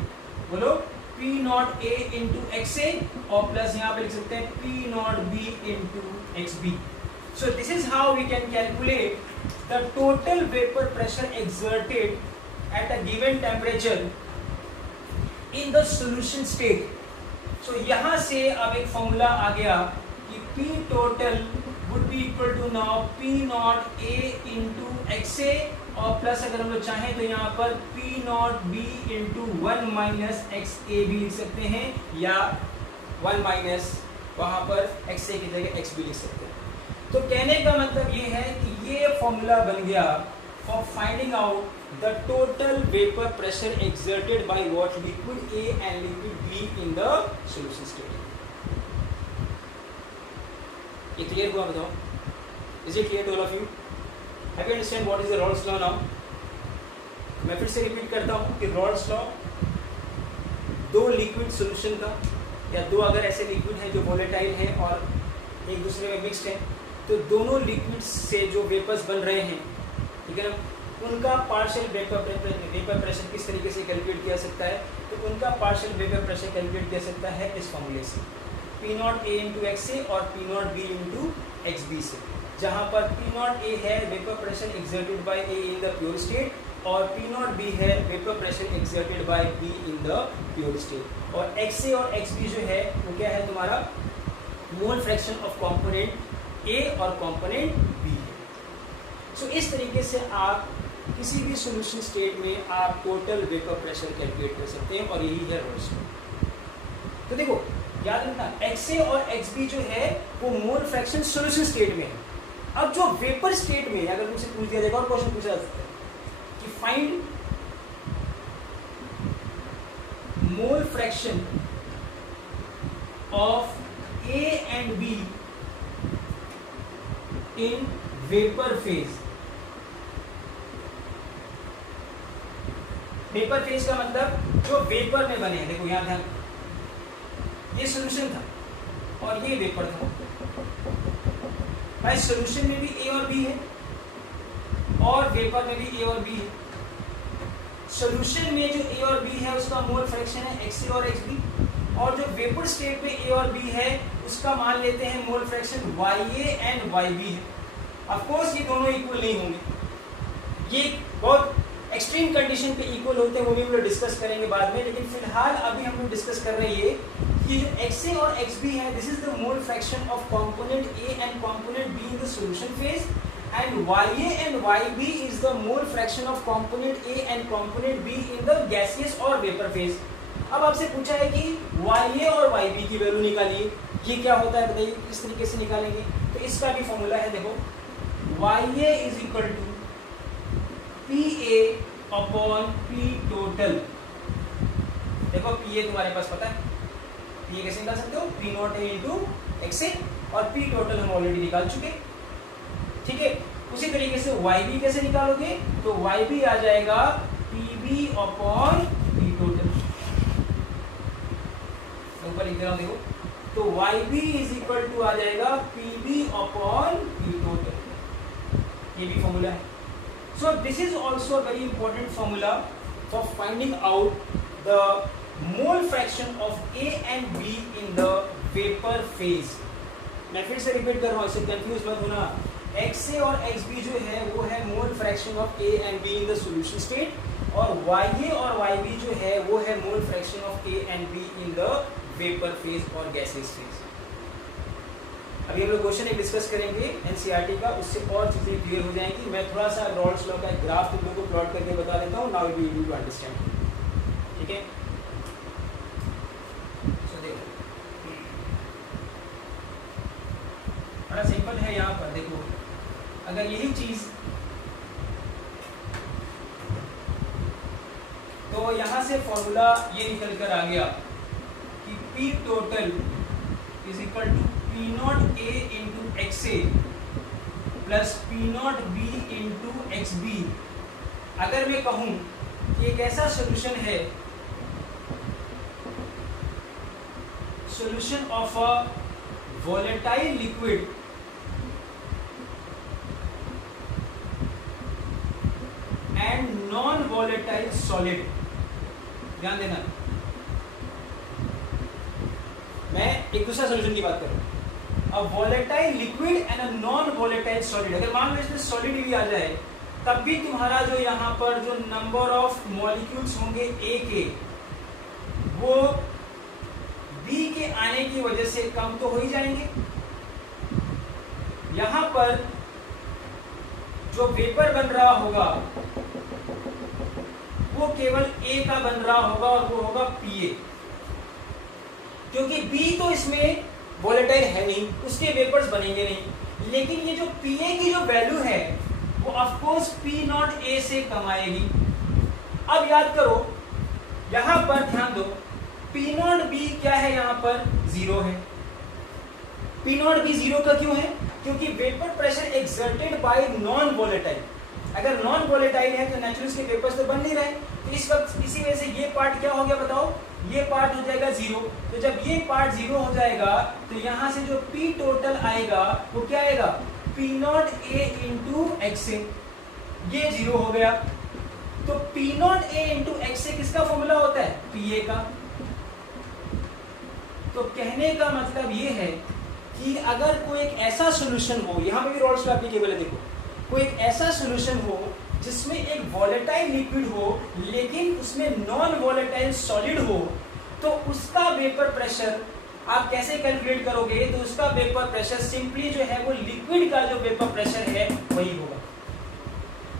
बोलो P naught A into XA और प्लस यहाँ पे लिख सकते हैं P naught B into XB. So this is how we can calculate the total vapor pressure exerted at a given temperature in the solution state. So यहाँ से अब एक फॉर्मूला आ गया कि P total would be equal to now P naught A into XA और plus अगर हम लोग चाहें तो यहाँ पर P naught B into 1 minus XA भी लिख सकते हैं या 1 minus वहाँ पर XA की जगह XB लिख सकते हैं। तो कहने का मतलब ये है कि ये फॉर्मूला बन गया for finding out the total vapour pressure exerted by what, liquid A and liquid B in the solution state. ये क्लियर हुआ बताओ? Is it clear to all of you? Have you understand what is the Raoult's law now? मैं फिर से repeat करता हूँ कि Raoult's law दो लिक्विड सॉल्यूशन का या दो अगर ऐसे लिक्विड हैं जो वोलेटाइल हैं और एक दूसरे में मिक्स्ड हैं, तो दोनों लिक्विड से जो वेपर्स बन रहे हैं, ठीक है ना, उनका पार्शियल वेपर प्रेशर किस तरीके से कैलकुलेट किया सकता है, तो उनका पार्शियल वेपर प्रेशर कैलकुलेट किया सकता है इस फॉर्मूले से, P naught A into XA और P naught B into XB से, जहाँ पर P naught A है vapour pressure exerted bye A in the pure state और P नॉट B है vapour pressure exerted bye B in the pure state, और XA और XB जो है वो क्या है तुम्हारा मोल फ्रैक्शन ऑफ कंपोनेंट A और कंपोनेंट B है। सो इस तरीके से आप किसी भी सॉल्यूशन स्टेट में आप टोटल वेपर प्रेशर कैलकुलेट कर सकते हैं, और यही है रोल्स लॉ। तो देखो याद रखना XA और XB जो है वो मोल फ्रैक्शन सॉल्यूशन स्टेट में है। अब जो वेपर स्टेट में अगर तुमसे पूछ दिया जाएगा और क्वेश्चन पूछा जा सकता है कि find mole fraction of A and B in vapour phase. Vapour phase का मतलब जो वेपर में बने हैं। देखो यहां ध्यान, ये सॉल्यूशन था और ये वेपर था। भाई सॉल्यूशन में भी A और B है और वेपर में भी A और B है। सॉल्यूशन में जो A और B है उसका मोल फ्रैक्शन है XA और XB, और जो वेपर स्टेट में A और B है उसका मान लेते हैं mole fraction YA and YB है। ऑफ कोर्स ये दोनों इक्वल नहीं होंगे, ये बहुत एक्सट्रीम कंडीशन पे इक्वल होते हैं, वो भी हम लोग डिस्कस करेंगे बाद में। लेकिन फिलहाल अभी हम लोग डिस्कस कर रहे हैं कि जो XA और XB है this is the mole fraction of component A and component B in the solution phase, and YA and YB is the mole fraction of component A and component B in the gaseous और vapour phase. अब आपसे पूछा है कि YA और YB की value निकालिए, ये क्या होता है बताइए, किस तरीके से निकालेंगे। तो इसका भी फॉर्मूला है, देखो YA is equal to PA upon P total. देखो PA तुम्हारे पास पता है, PA कैसे निकाल सकते हो, P not A into XA, और P टोटल हम ऑलरेडी निकाल चुके, ठीक है। उसी तरीके से YB कैसे निकालोगे, तो YB आ जाएगा PB अपॉन P टोटल। ऊपर लिख दे रहा हूं देखो, तो YB इज इक्वल टू आ जाएगा PB अपॉन P टोटल। ये भी फॉर्मूला है। So this is also a very important formula for finding out the mole fraction of A and B in the vapor phase. मैं फिर से repeat कर रहा हूँ, इससे कंफ्यूज मत होना। XA और XB जो है वो है mole fraction of A and B in the solution state, और YA और YB जो है वो है mole fraction of A and B in the vapor phase और gaseous phase। अभी हम लोग क्वेश्चन एक डिस्कस करेंगे एनसीईआरटी का, उससे और चीजें क्लियर हो जाएंगी। मैं थोड़ा सा रॉल्स लॉ का एक ग्राफ तुम लोगों को प्लॉट करके बता देता हूँ, now you will to understand, ठीक है। सो देखो बड़ा सिंपल है यहाँ पर, देखो अगर यही चीज तो यहाँ से फॉर्मूला ये निकल कर आ गया कि P total is equal to P not A into XA plus P not B into XB। अगर मैं कहूं कि एक ऐसा सॉल्यूशन है, solution of a volatile liquid and non volatile solid, ध्यान देना मैं एक दूसरा सॉल्यूशन की बात कर रहा हूं। अ volatile liquid and a non volatile solid, अगर मान लो इसमें सॉलिड भी आ जाए तब भी तुम्हारा जो यहाँ पर जो नंबर ऑफ मॉलिक्यूल्स होंगे A के वो B के आने की वजह से कम तो हो ही जाएंगे। यहाँ पर जो वेपर बन रहा होगा वो केवल A का बन रहा होगा और वो होगा PA, क्योंकि B तो इसमें वोलेटाइल है नहीं, उसके वेपर्स बनेंगे नहीं। लेकिन ये जो PA की जो वैल्यू है वो of course P not A से कम आएगी। अब याद करो यहां पर ध्यान दो, P नॉट B क्या है, यहां पर 0 है। P नॉट B 0 का क्यों है, क्योंकि vapour pressure exerted bye non volatile. अगर नॉन वोलेटाइल है तो नेचुरली उसके वेपर्स तो बन नहीं रहे, तो इस वक्त इसी वजह से ये पार्ट क्या हो गया बताओ, ये पार्ट हो जाएगा 0। तो जब ये पार्ट 0 हो जाएगा तो यहां से जो P टोटल आएगा वो क्या आएगा, P not A into XA, ये 0 हो गया। तो P not A into XA किसका फॉर्मूला होता है, PA का। तो कहने का मतलब ये है कि अगर कोई एक ऐसा सॉल्यूशन हो, यहां पे भी रॉल्स लॉ एप्लीकेबल है, देखो कोई एक ऐसा सॉल्यूशन हो जिसमें एक वॉलेटाइल लिक्विड हो लेकिन उसमें नॉन वॉलेटाइल सॉलिड हो, तो उसका वेपर प्रेशर आप कैसे कैलकुलेट करोगे? तो उसका वेपर प्रेशर सिंपली जो है वो लिक्विड का जो वेपर प्रेशर है वही होगा।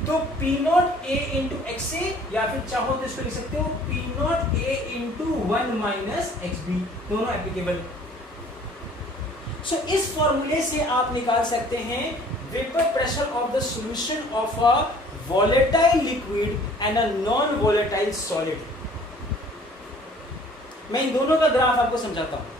तो P not A into XA, या फिर चाहो तो इसको लिख सकते हो P not A into 1 minus XB, दोनों एप्लीकेबल। सो इस फॉर्मूले से आप निकाल सकते हैं vapour pressure of the solution of a volatile liquid and a non volatile solid. मैं इन दोनों का ग्राफ आपको समझाता हूं।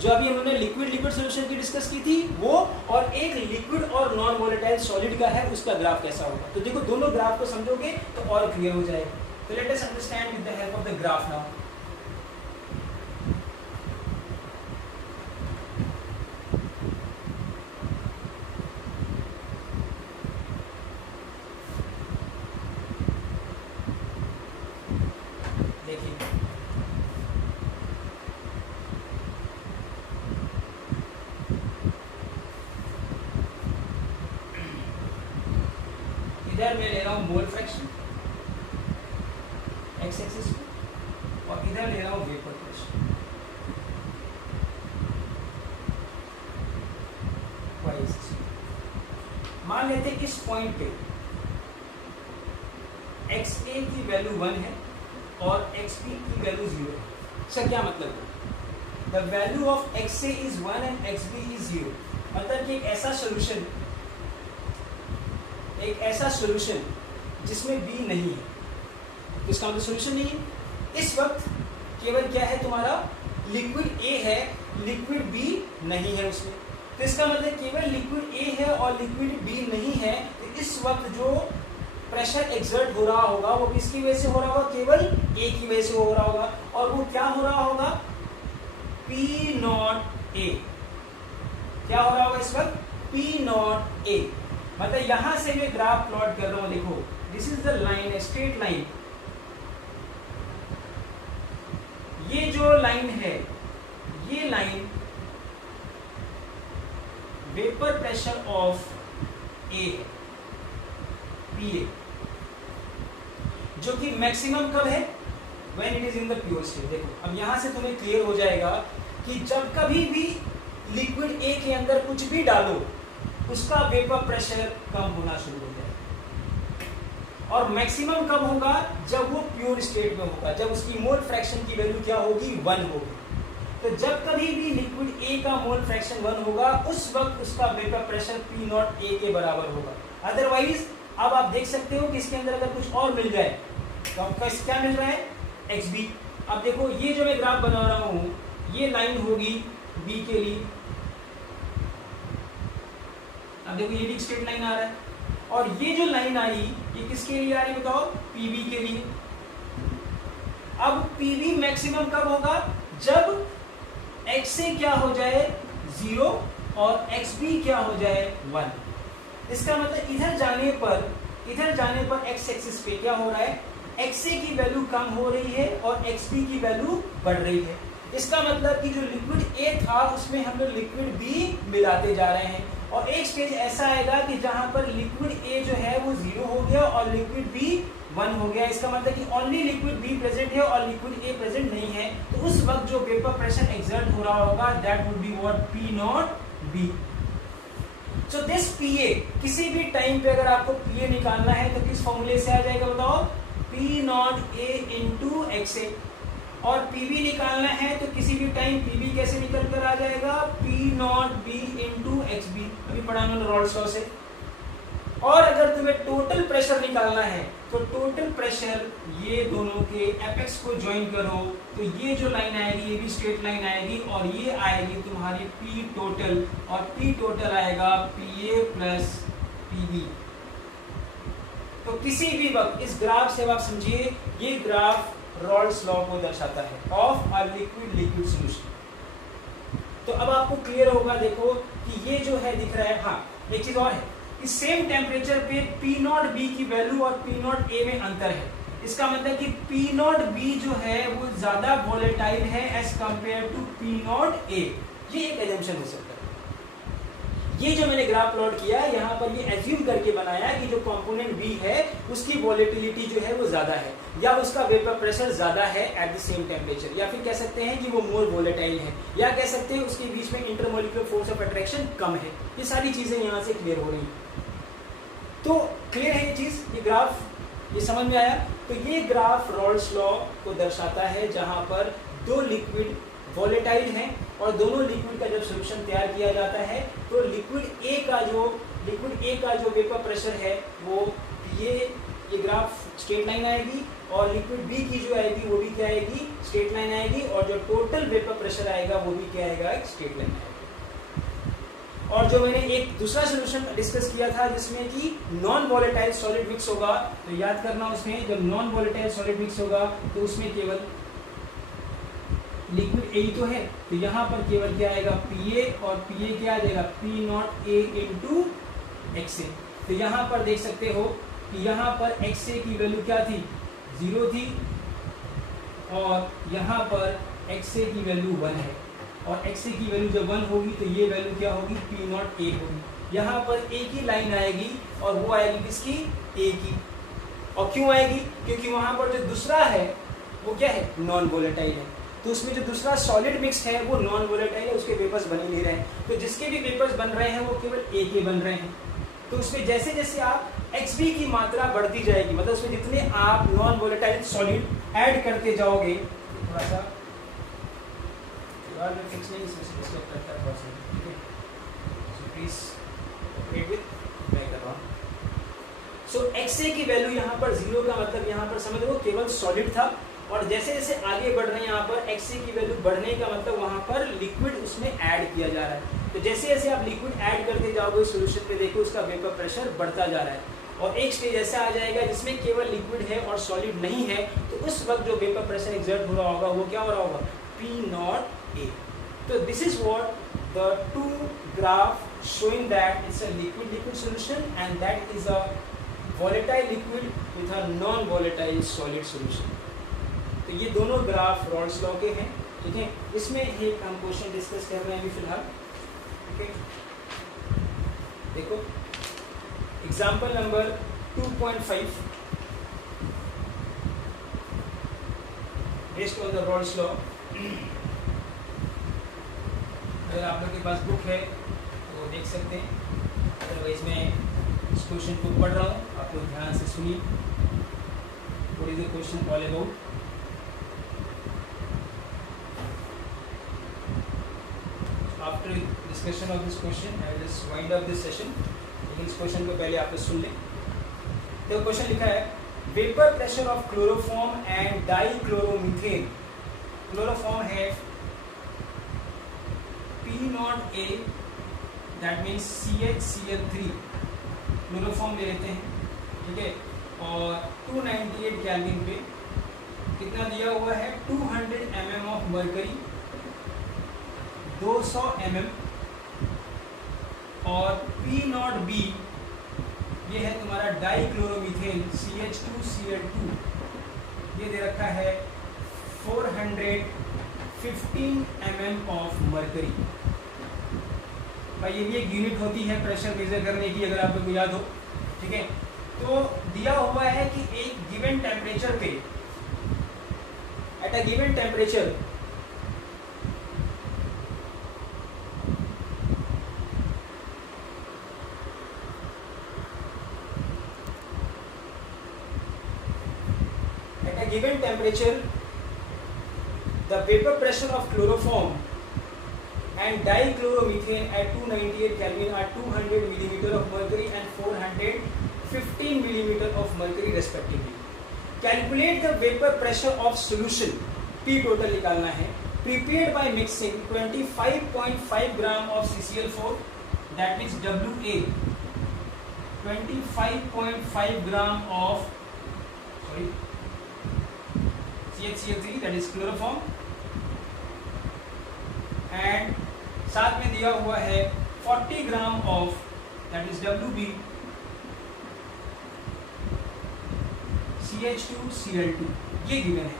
जो अभी हमने लिक्विड लिक्विड सॉल्यूशन की डिस्कस की थी वो, और एक लिक्विड और नॉन वॉलेटाइल सॉलिड का है, उसका ग्राफ कैसा होगा। तो देखो दोनों ग्राफ को समझोगे तो और क्लियर हो जाएगा। तो let us understand with the help of the graph now. इधर मैं ले रहा हूं मोल फ्रैक्शन एक्स एक्सिस पे, और इधर ले रहा हूं वेपर प्रेशर वाई एक्सिस। मान लेते हैं इस पॉइंट पे XA की वैल्यू 1 है और XB की वैल्यू 0 है। इसका क्या मतलब है? The value of XA is 1 and XB is 0। मतलब कि एक ऐसा सॉल्यूशन जिसमें B नहीं है, तो इसका मतलब सॉल्यूशन नहीं है। इस वक्त केवल क्या है तुम्हारा, लिक्विड A है, लिक्विड B नहीं है उसमें। तो इसका मतलब केवल लिक्विड A है और लिक्विड B नहीं है। तो इस वक्त जो प्रेशर एक्सर्ट हो रहा होगा वो किसकी वजह से हो रहा होगा? केवल A की वजह से हो रहा होगा। और वो क्या हो रहा होगा? P not A। क्या हो रहा होगा इस वक्त? P not A। मतलब यहां से मैं ग्राफ प्लॉट कर रहा हूं, देखो this is the line, straight line. ये जो लाइन है, ये line vapour pressure of A है, PA, जो कि मैक्सिमम कब है? When it is in the pure state. देखो अब यहां से तुम्हें क्लियर हो जाएगा कि जब कभी भी लिक्विड A के अंदर कुछ भी डालो उसका वेपर प्रेशर कम होना शुरू हो जाएगा। और मैक्सिमम कब होगा? जब वो प्योर स्टेट में होगा, जब उसकी मोल फ्रैक्शन की वैल्यू क्या होगी? 1 होगी। तो जब कभी भी लिक्विड A का मोल फ्रैक्शन 1 होगा उस वक्त उसका vapour pressure P not A के बराबर होगा। अदरवाइज अब आप देख सकते हो कि इसके अंदर अगर कुछ और मिल जाए तो आपका क्या मिल रहा है? XB। अब देखो ये जो मैं ग्राफ बना रहा हूं, ये लाइन होगी B के लिए। अब देखो ये भी स्ट्रेट लाइन आ रहा है, और ये जो लाइन आई ये किसके लिए आ रही है बताओ? PB के लिए। अब PB मैक्सिमम कब होगा? जब XA क्या हो जाए? 0 और XB क्या हो जाए? 1। इसका मतलब इधर जाने पर x एक्सिस पे क्या हो रहा है? XA की वैल्यू कम हो रही है और XB की वैल्यू बढ़ रही है। इसका मतलब कि जो लिक्विड A था उसमें हम लोग लिक्विड B मिलाते जा रहे हैं, और एक स्टेज ऐसा आएगा कि जहां पर लिक्विड A जो है वो 0 हो गया और लिक्विड B 1 हो गया। इसका मतलब कि ओनली लिक्विड B प्रेजेंट है और लिक्विड A प्रेजेंट नहीं है। तो उस वक्त जो वेपर प्रेशर एक्सर्ट हो रहा होगा that would be what? P not B। So this PA, किसी भी टाइम पे अगर आपको PA निकालना है तो किस फॉर्मूले से आ जाएगा बताओ? P not A into XA। और PB निकालना है तो किसी भी टाइम PB कैसे निकल कर आ जाएगा? P not B into XB। अभी पढ़ा हमने रॉल्स लॉ से। और अगर तुम्हें टोटल प्रेशर निकालना है तो टोटल प्रेशर ये दोनों के एपेक्स को ज्वाइन करो तो ये जो लाइन आएगी ये भी स्ट्रेट लाइन आएगी, और ये आएगी तुम्हारी P टोटल, और P टोटल आएगा PA प्लस PB। तो किसी भी वक्त इस ग्राफ से आप समझिए ये ग्राफ रॉल्स लॉ को दर्शाता है of a liquid liquid solution. तो अब आपको क्लियर होगा देखो कि ये जो है दिख रहा है। हाँ एक चीज और है, इस सेम टेम्परेचर पे P नॉट B की वैल्यू और P नॉट A में अंतर है। इसका मतलब कि P नॉट B जो है वो ज्यादा वोलेटाइल है as compare to P not A। ये एक एजम्पशन हो सकता है। ये जो मैंने ग्राफ प्लॉट किया है यहाँ पर ये एज्यूम करके बनाया कि जो कंपोनेंट बी है उसकी वॉलेटिलिटी जो है वो ज्यादा है, या उसका वेपर प्रेशर ज्यादा है एट द सेम टेम्परेचर, या फिर कह सकते हैं कि वो मोर वॉलेटाइल है, या कह सकते हैं उसके बीच में इंटरमोलिकुलर फोर्स ऑफ अट्रैक्शन कम है। ये सारी चीजें यहाँ से क्लियर हो रही। तो क्लियर है ये चीज, ये ग्राफ ये समझ में आया। तो ये ग्राफ रॉल्स लॉ को दर्शाता है जहां पर दो लिक्विड वॉलेटाइल हैं और दोनों लिक्विड का जब सोल्यूशन तैयार किया जाता है तो लिक्विड ए का जो वेपर प्रेशर है वो ये ग्राफ स्ट्रेट लाइन आएगी, और लिक्विड बी की जो आएगी वो भी क्या आएगी, स्ट्रेट लाइन आएगी, और जो टोटल वेपर प्रेशर आएगा वो भी क्या आएगा, स्ट्रेट लाइन आएगा। और जो मैंने एक दूसरा सोल्यूशन डिस्कस किया था जिसमें कि नॉन वॉलेटाइल सॉलिड मिक्स होगा, तो याद करना उसमें जब नॉन वॉलेटाइल सॉलिड मिक्स होगा तो उसमें केवल लिक्विड ए ही तो है, तो यहाँ पर केवल क्या आएगा, पी ए, और पी ए क्या आ जाएगा, P not A into X A. तो यहाँ पर देख सकते हो कि यहाँ पर एक्स ए की वैल्यू क्या थी, 0 थी, और यहाँ पर एक्स ए की वैल्यू 1 है, और एक्स ए की वैल्यू जब 1 होगी तो ये वैल्यू क्या होगी, पी नॉट ए होगी। यहाँ पर ए की लाइन आएगी और वो आएगी किसकी, ए की। और क्यों आएगी, क्योंकि वहाँ पर जो दूसरा है वो क्या है, नॉन वोलेटाइल है, तो उसमें जो दूसरा सॉलिड मिक्स है वो नॉन वोलेटाइल है, उसके वेपर्स बन ही नहीं रहे हैं, तो जिसके भी वेपर्स बन रहे हैं वो केवल ए के बन रहे हैं। तो उसमें जैसे जैसे आप XB की मात्रा बढ़ती जाएगी, मतलब उसमें जितने आप नॉन वोलेटाइल सॉलिड ऐड करते जाओगे, थोड़ा सा में फिक्स नहीं, इसमें से डिस्टर्ब करता है थोड़ा सा, ठीक है, सो प्लीज कोऑपरेट विद, मैं कर रहा हूँ। सो XA की वैल्यू यहाँ पर 0 का मतलब यहाँ पर समझ लो केवल सॉलिड था, और जैसे जैसे आगे बढ़ रहे हैं यहाँ पर XA की वैल्यू बढ़ने का मतलब वहाँ पर लिक्विड उसमें ऐड किया जा रहा है। तो जैसे जैसे आप लिक्विड ऐड करते जाओगे सोल्यूशन में, देखो उसका वेपर प्रेशर बढ़ता जा रहा है, और एक स्टेज ऐसा आ जाएगा जिसमें केवल लिक्विड है और सॉलिड नहीं है, तो उस वक्त जो वेपर प्रेशर एक्सर्ट हो रहा होगा वो क्या हो रहा होगा, P नॉट A। तो this is what the two graph showing that it's a liquid solution and that is a volatile liquid with a non volatile solid solution। तो ये दोनों ग्राफ रॉल्स लॉ के हैं, ठीक है। इसमें एक हम क्वेश्चन डिस्कस कर रहे हैं अभी फिलहाल, ठीक है। देखो example number 2.5 based on the Rawls law. अगर आप लोग के पास बुक है तो देख सकते हैं, अदरवाइज मैं इस क्वेश्चन को पढ़ रहा हूँ, आप लोग ध्यान से सुनिए। What is the question all about. After discussion of this question I will just wind up this session, लेकिन इस क्वेश्चन को पहले आप लोग सुन लें। तो क्वेश्चन लिखा है, vapour pressure of chloroform and dichloromethane. Chloroform है P not A, that means CHCl3 chloroform ले लेते हैं, ठीक है, और 298 केल्विन पे कितना दिया हुआ है, 200 mm ऑफ मरकरी, 200 mm, और P नॉट B ये है तुम्हारा डाइक्लोरोमीथेन CH2Cl2, ये दे रखा है 415 mm ऑफ मरकरी। भाई ये भी एक यूनिट होती है प्रेशर मेजर करने की, अगर आप लोग को याद हो, ठीक है। तो दिया हुआ है कि एक गिवन टेम्परेचर पे, at a given temperature given temperature the vapor pressure of chloroform and dichloromethane at 298 Kelvin are 200 mm of mercury and 415 mm of mercury respectively. Calculate the vapor pressure of solution, P total निकालना है, prepared by mixing 25.5 gram of CCl4, that means WA 25.5 gram of CHCl3, that is chloroform, and साथ में दिया हुआ है 40 gram of, that is WB CH2Cl2, ये given है।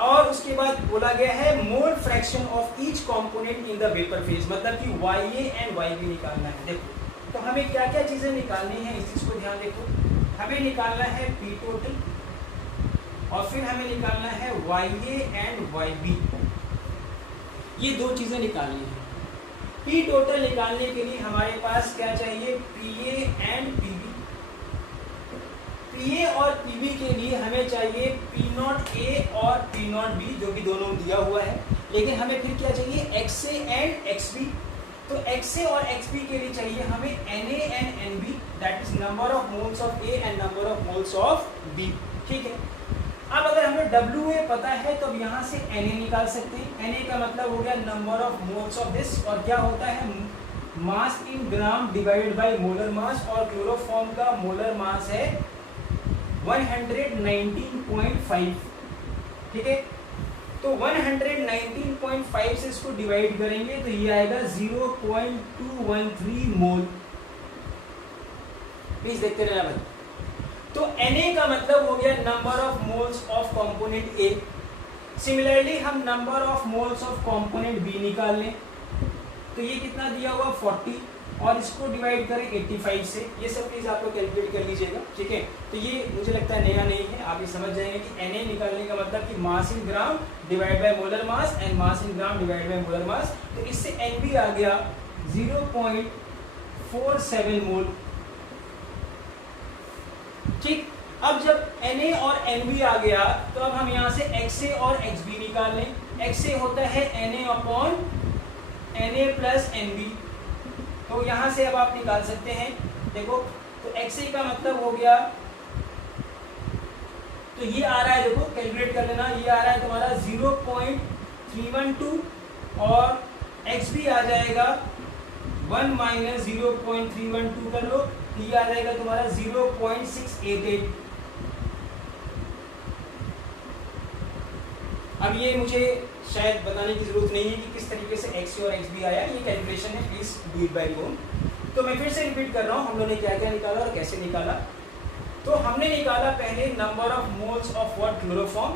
और उसके बाद बोला गया है mole fraction of each component in the vapour phase, मतलब कि YA एंड YB निकालना है। देखो तो हमें क्या क्या चीजें निकालनी है, इस चीज को ध्यान देखो। हमें निकालना है P टोटल और फिर हमें निकालना है YA एंड YB, ये दो चीजें निकालनी है। P टोटल निकालने के लिए हमारे पास क्या चाहिए, PA एंड PB। PA और PB के लिए हमें चाहिए P0A और P0B, जो कि दोनों दिया हुआ है, लेकिन हमें फिर क्या चाहिए, XA एंड XB। तो XA और XB के लिए चाहिए हमें NA and NB, that is number of moles of A and number of moles of B। ठीक है, अब अगर हमें WA पता है तो अब यहाँ से NA निकाल सकते हैं। NA का मतलब हो गया number of moles of this, और क्या होता है, mass in gram divided by molar mass, और क्लोरोफॉर्म का मोलर मास है 119.5। ठीक है, तो 119.5 से इसको डिवाइड करेंगे तो ये आएगा 0.213 मोल। प्लीज देखते रहना भाई। तो Na का मतलब हो गया number of moles of component A। Similarly हम number of moles of component B निकाल लें, तो ये कितना दिया हुआ 40, और इसको डिवाइड करें 85 से। ये सब प्लीज आप लोग कैलकुलेट कर लीजिएगा। ठीक है, तो ये मुझे लगता है नया नहीं है, आप ये समझ जाएंगे कि Na निकालने का मतलब कि mass in gram divide by molar mass and mass in gram divide by molar mass. तो इससे Nb आ गया 0.47 मोल। ठीक, अब जब Na और Nb आ गया तो अब हम यहाँ से XA और XB निकाल लें। XA होता है Na upon Na plus NB, तो यहाँ से अब आप निकाल सकते हैं। देखो तो XA का मतलब हो गया, तो ये आ रहा है, देखो कैलकुलेट कर लेना, ये आ रहा है तुम्हारा 0.312, और XB आ जाएगा 1 माइनस 0.312 कर लो, तो ये आ जाएगा तुम्हारा 0.688। अब ये मुझे शायद बताने की जरूरत नहीं है कि किस तरीके से XA और XB आया, ये कैलकुलेशन है, please do it by your own. तो मैं फिर से रिपीट कर रहा हूँ, हम लोगों ने क्या क्या निकाला और कैसे निकाला। तो हमने निकाला पहले number of moles of what, chloroform,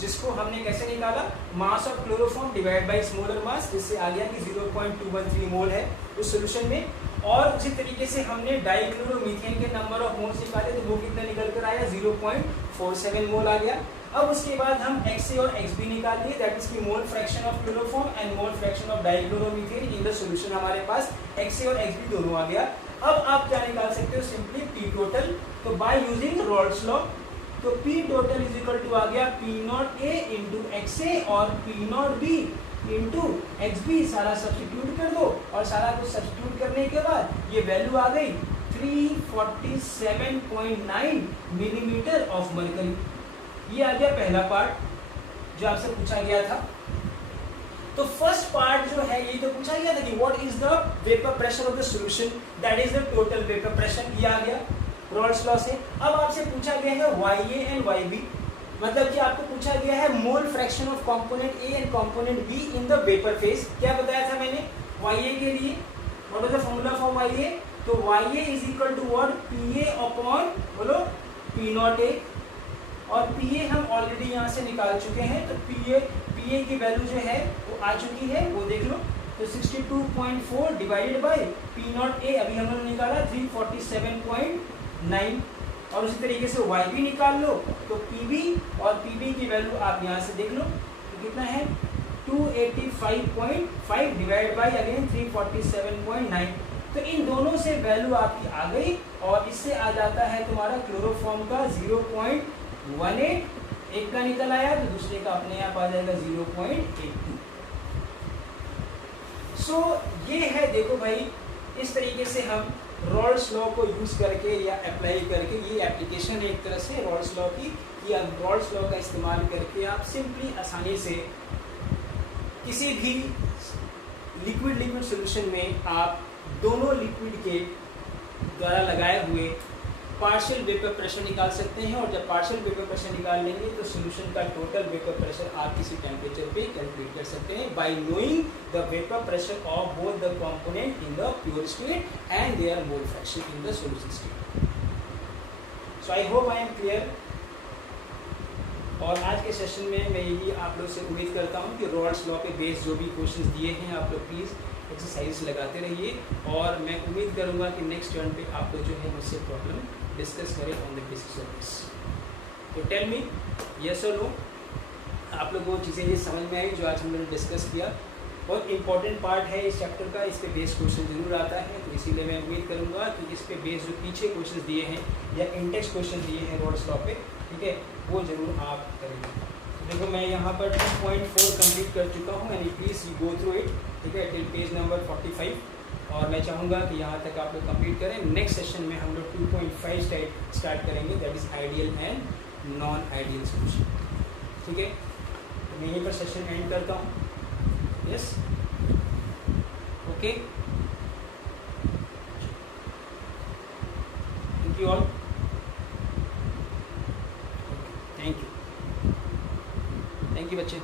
जिसको हमने कैसे निकाला, mass of chloroform divide by molar मास, जिससे आ गया कि 0.213 मोल है उस सॉल्यूशन में। और उसी तरीके से हमने डाइक्लोरोमीथेन के नंबर ऑफ मोल्स निकाले, तो वो कितना निकल कर आया, 0.47 मोल आ गया। अब उसके बाद हम XA और XB निकाल लिए, दैट इज की मोल fraction of chloroform and mole fraction of dichloromethane in the solution. हमारे पास XA और XB दोनों आ गया। अब आप क्या निकाल सकते हो, सिंपली P टोटल, तो बाय यूजिंग रॉल्स लॉ। तो P total is equal to आ गया P0A इंटू XA और P0B इंटू XB, सारा सब्स्टिट्यूट कर दो, और सारा कुछ सब्स्टिट्यूट करने के बाद ये वैल्यू आ गई 347.9 मिलीमीटर ऑफ मरकरी। ये आ गया पहला पार्ट जो आपसे पूछा गया था। तो फर्स्ट पार्ट जो है, ये तो पूछा गया था कि what is the vapour pressure of the solution, that is the total vapour pressure, ये आ गया रॉल्स लॉ से। अब आपसे पूछा गया है YA एंड YB, मतलब कि आपको पूछा गया है mole fraction of component A and component B in the vapour phase. क्या बताया था मैंने YA के लिए, what is the formula for YA, तो YA is equal to what, PA upon बोलो P0A, और PA हम ऑलरेडी यहाँ से निकाल चुके हैं, तो PA की वैल्यू जो है वो आ चुकी है, वो देख लो। तो 62.4 डिवाइडेड बाय P0A अभी हमने निकाला 347.9, और उसी तरीके से YB निकाल लो, तो PB और PB की वैल्यू आप यहाँ से देख लो, तो कितना है 285.5 डिवाइड बाय अगेन 347.9। तो इन दोनों से वैल्यू आपकी आ गई, और इससे आ जाता है तुम्हारा क्लोरोफॉर्म का 0.18, एक का निकल आया तो दूसरे का अपने आप आ जाएगा 0.82। सो ये है, देखो भाई, इस तरीके से हम रॉल्स लॉ को यूज करके या अप्लाई करके, ये एप्लीकेशन है एक तरह से रॉल्स लॉ की, कि रॉल्स लॉ का इस्तेमाल करके आप सिंपली आसानी से किसी भी लिक्विड सॉल्यूशन में आप दोनों लिक्विड के द्वारा लगाए हुए पार्शियल वेपर प्रेशर निकाल सकते हैं। और जब पार्शियल वेपर प्रेशर निकाल लेंगे तो सॉल्यूशन का टोटल वेपर प्रेशर आप किसी टेम्परेचर पे कैलकुलेट कर सकते हैं by knowing the vapour pressure of both the component in the pure state and their mole fraction in the solution state. So I hope I am clear. और आज के session में मैं यही आप लोग से उम्मीद करता हूँ कि रॉल्स लॉ पे बेस्ड जो भी क्वेश्चंस दिए हैं आप लोग प्लीज़ एक्सरसाइज लगाते रहिए, और मैं उम्मीद करूँगा कि नेक्स्ट टर्न पे आप लोग जो है मुझसे प्रॉब्लम डिस्कस करें on the basis of this. तो टेल मी यस और नो, आप लोग वो चीज़ें ये समझ में आई जो आज हम लोगों ने डिस्कस किया। बहुत इंपॉर्टेंट पार्ट है इस चैप्टर का, इस पे बेस क्वेश्चन जरूर आता है, तो इसीलिए मैं उम्मीद करूँगा कि इस पे बेस जो पीछे क्वेश्चन दिए हैं या इंडेक्स क्वेश्चन दिए हैं रॉल्स लॉ पे, ठीक है, वो जरूर आप करेंगे। तो देखो मैं यहाँ पर 2.4 कंप्लीट कर चुका हूँ, and please you go through it, ठीक है, टिल पेज नंबर 45, और मैं चाहूँगा कि यहाँ तक आप लोग कंप्लीट करें। नेक्स्ट सेशन में हम लोग 2.5 स्टार्ट करेंगे, that is ideal and non ideal solution, ठीक है। तो मैं यहीं पर सेशन एंड करता हूँ। Yes, okay, thank you all, thank you बच्चे।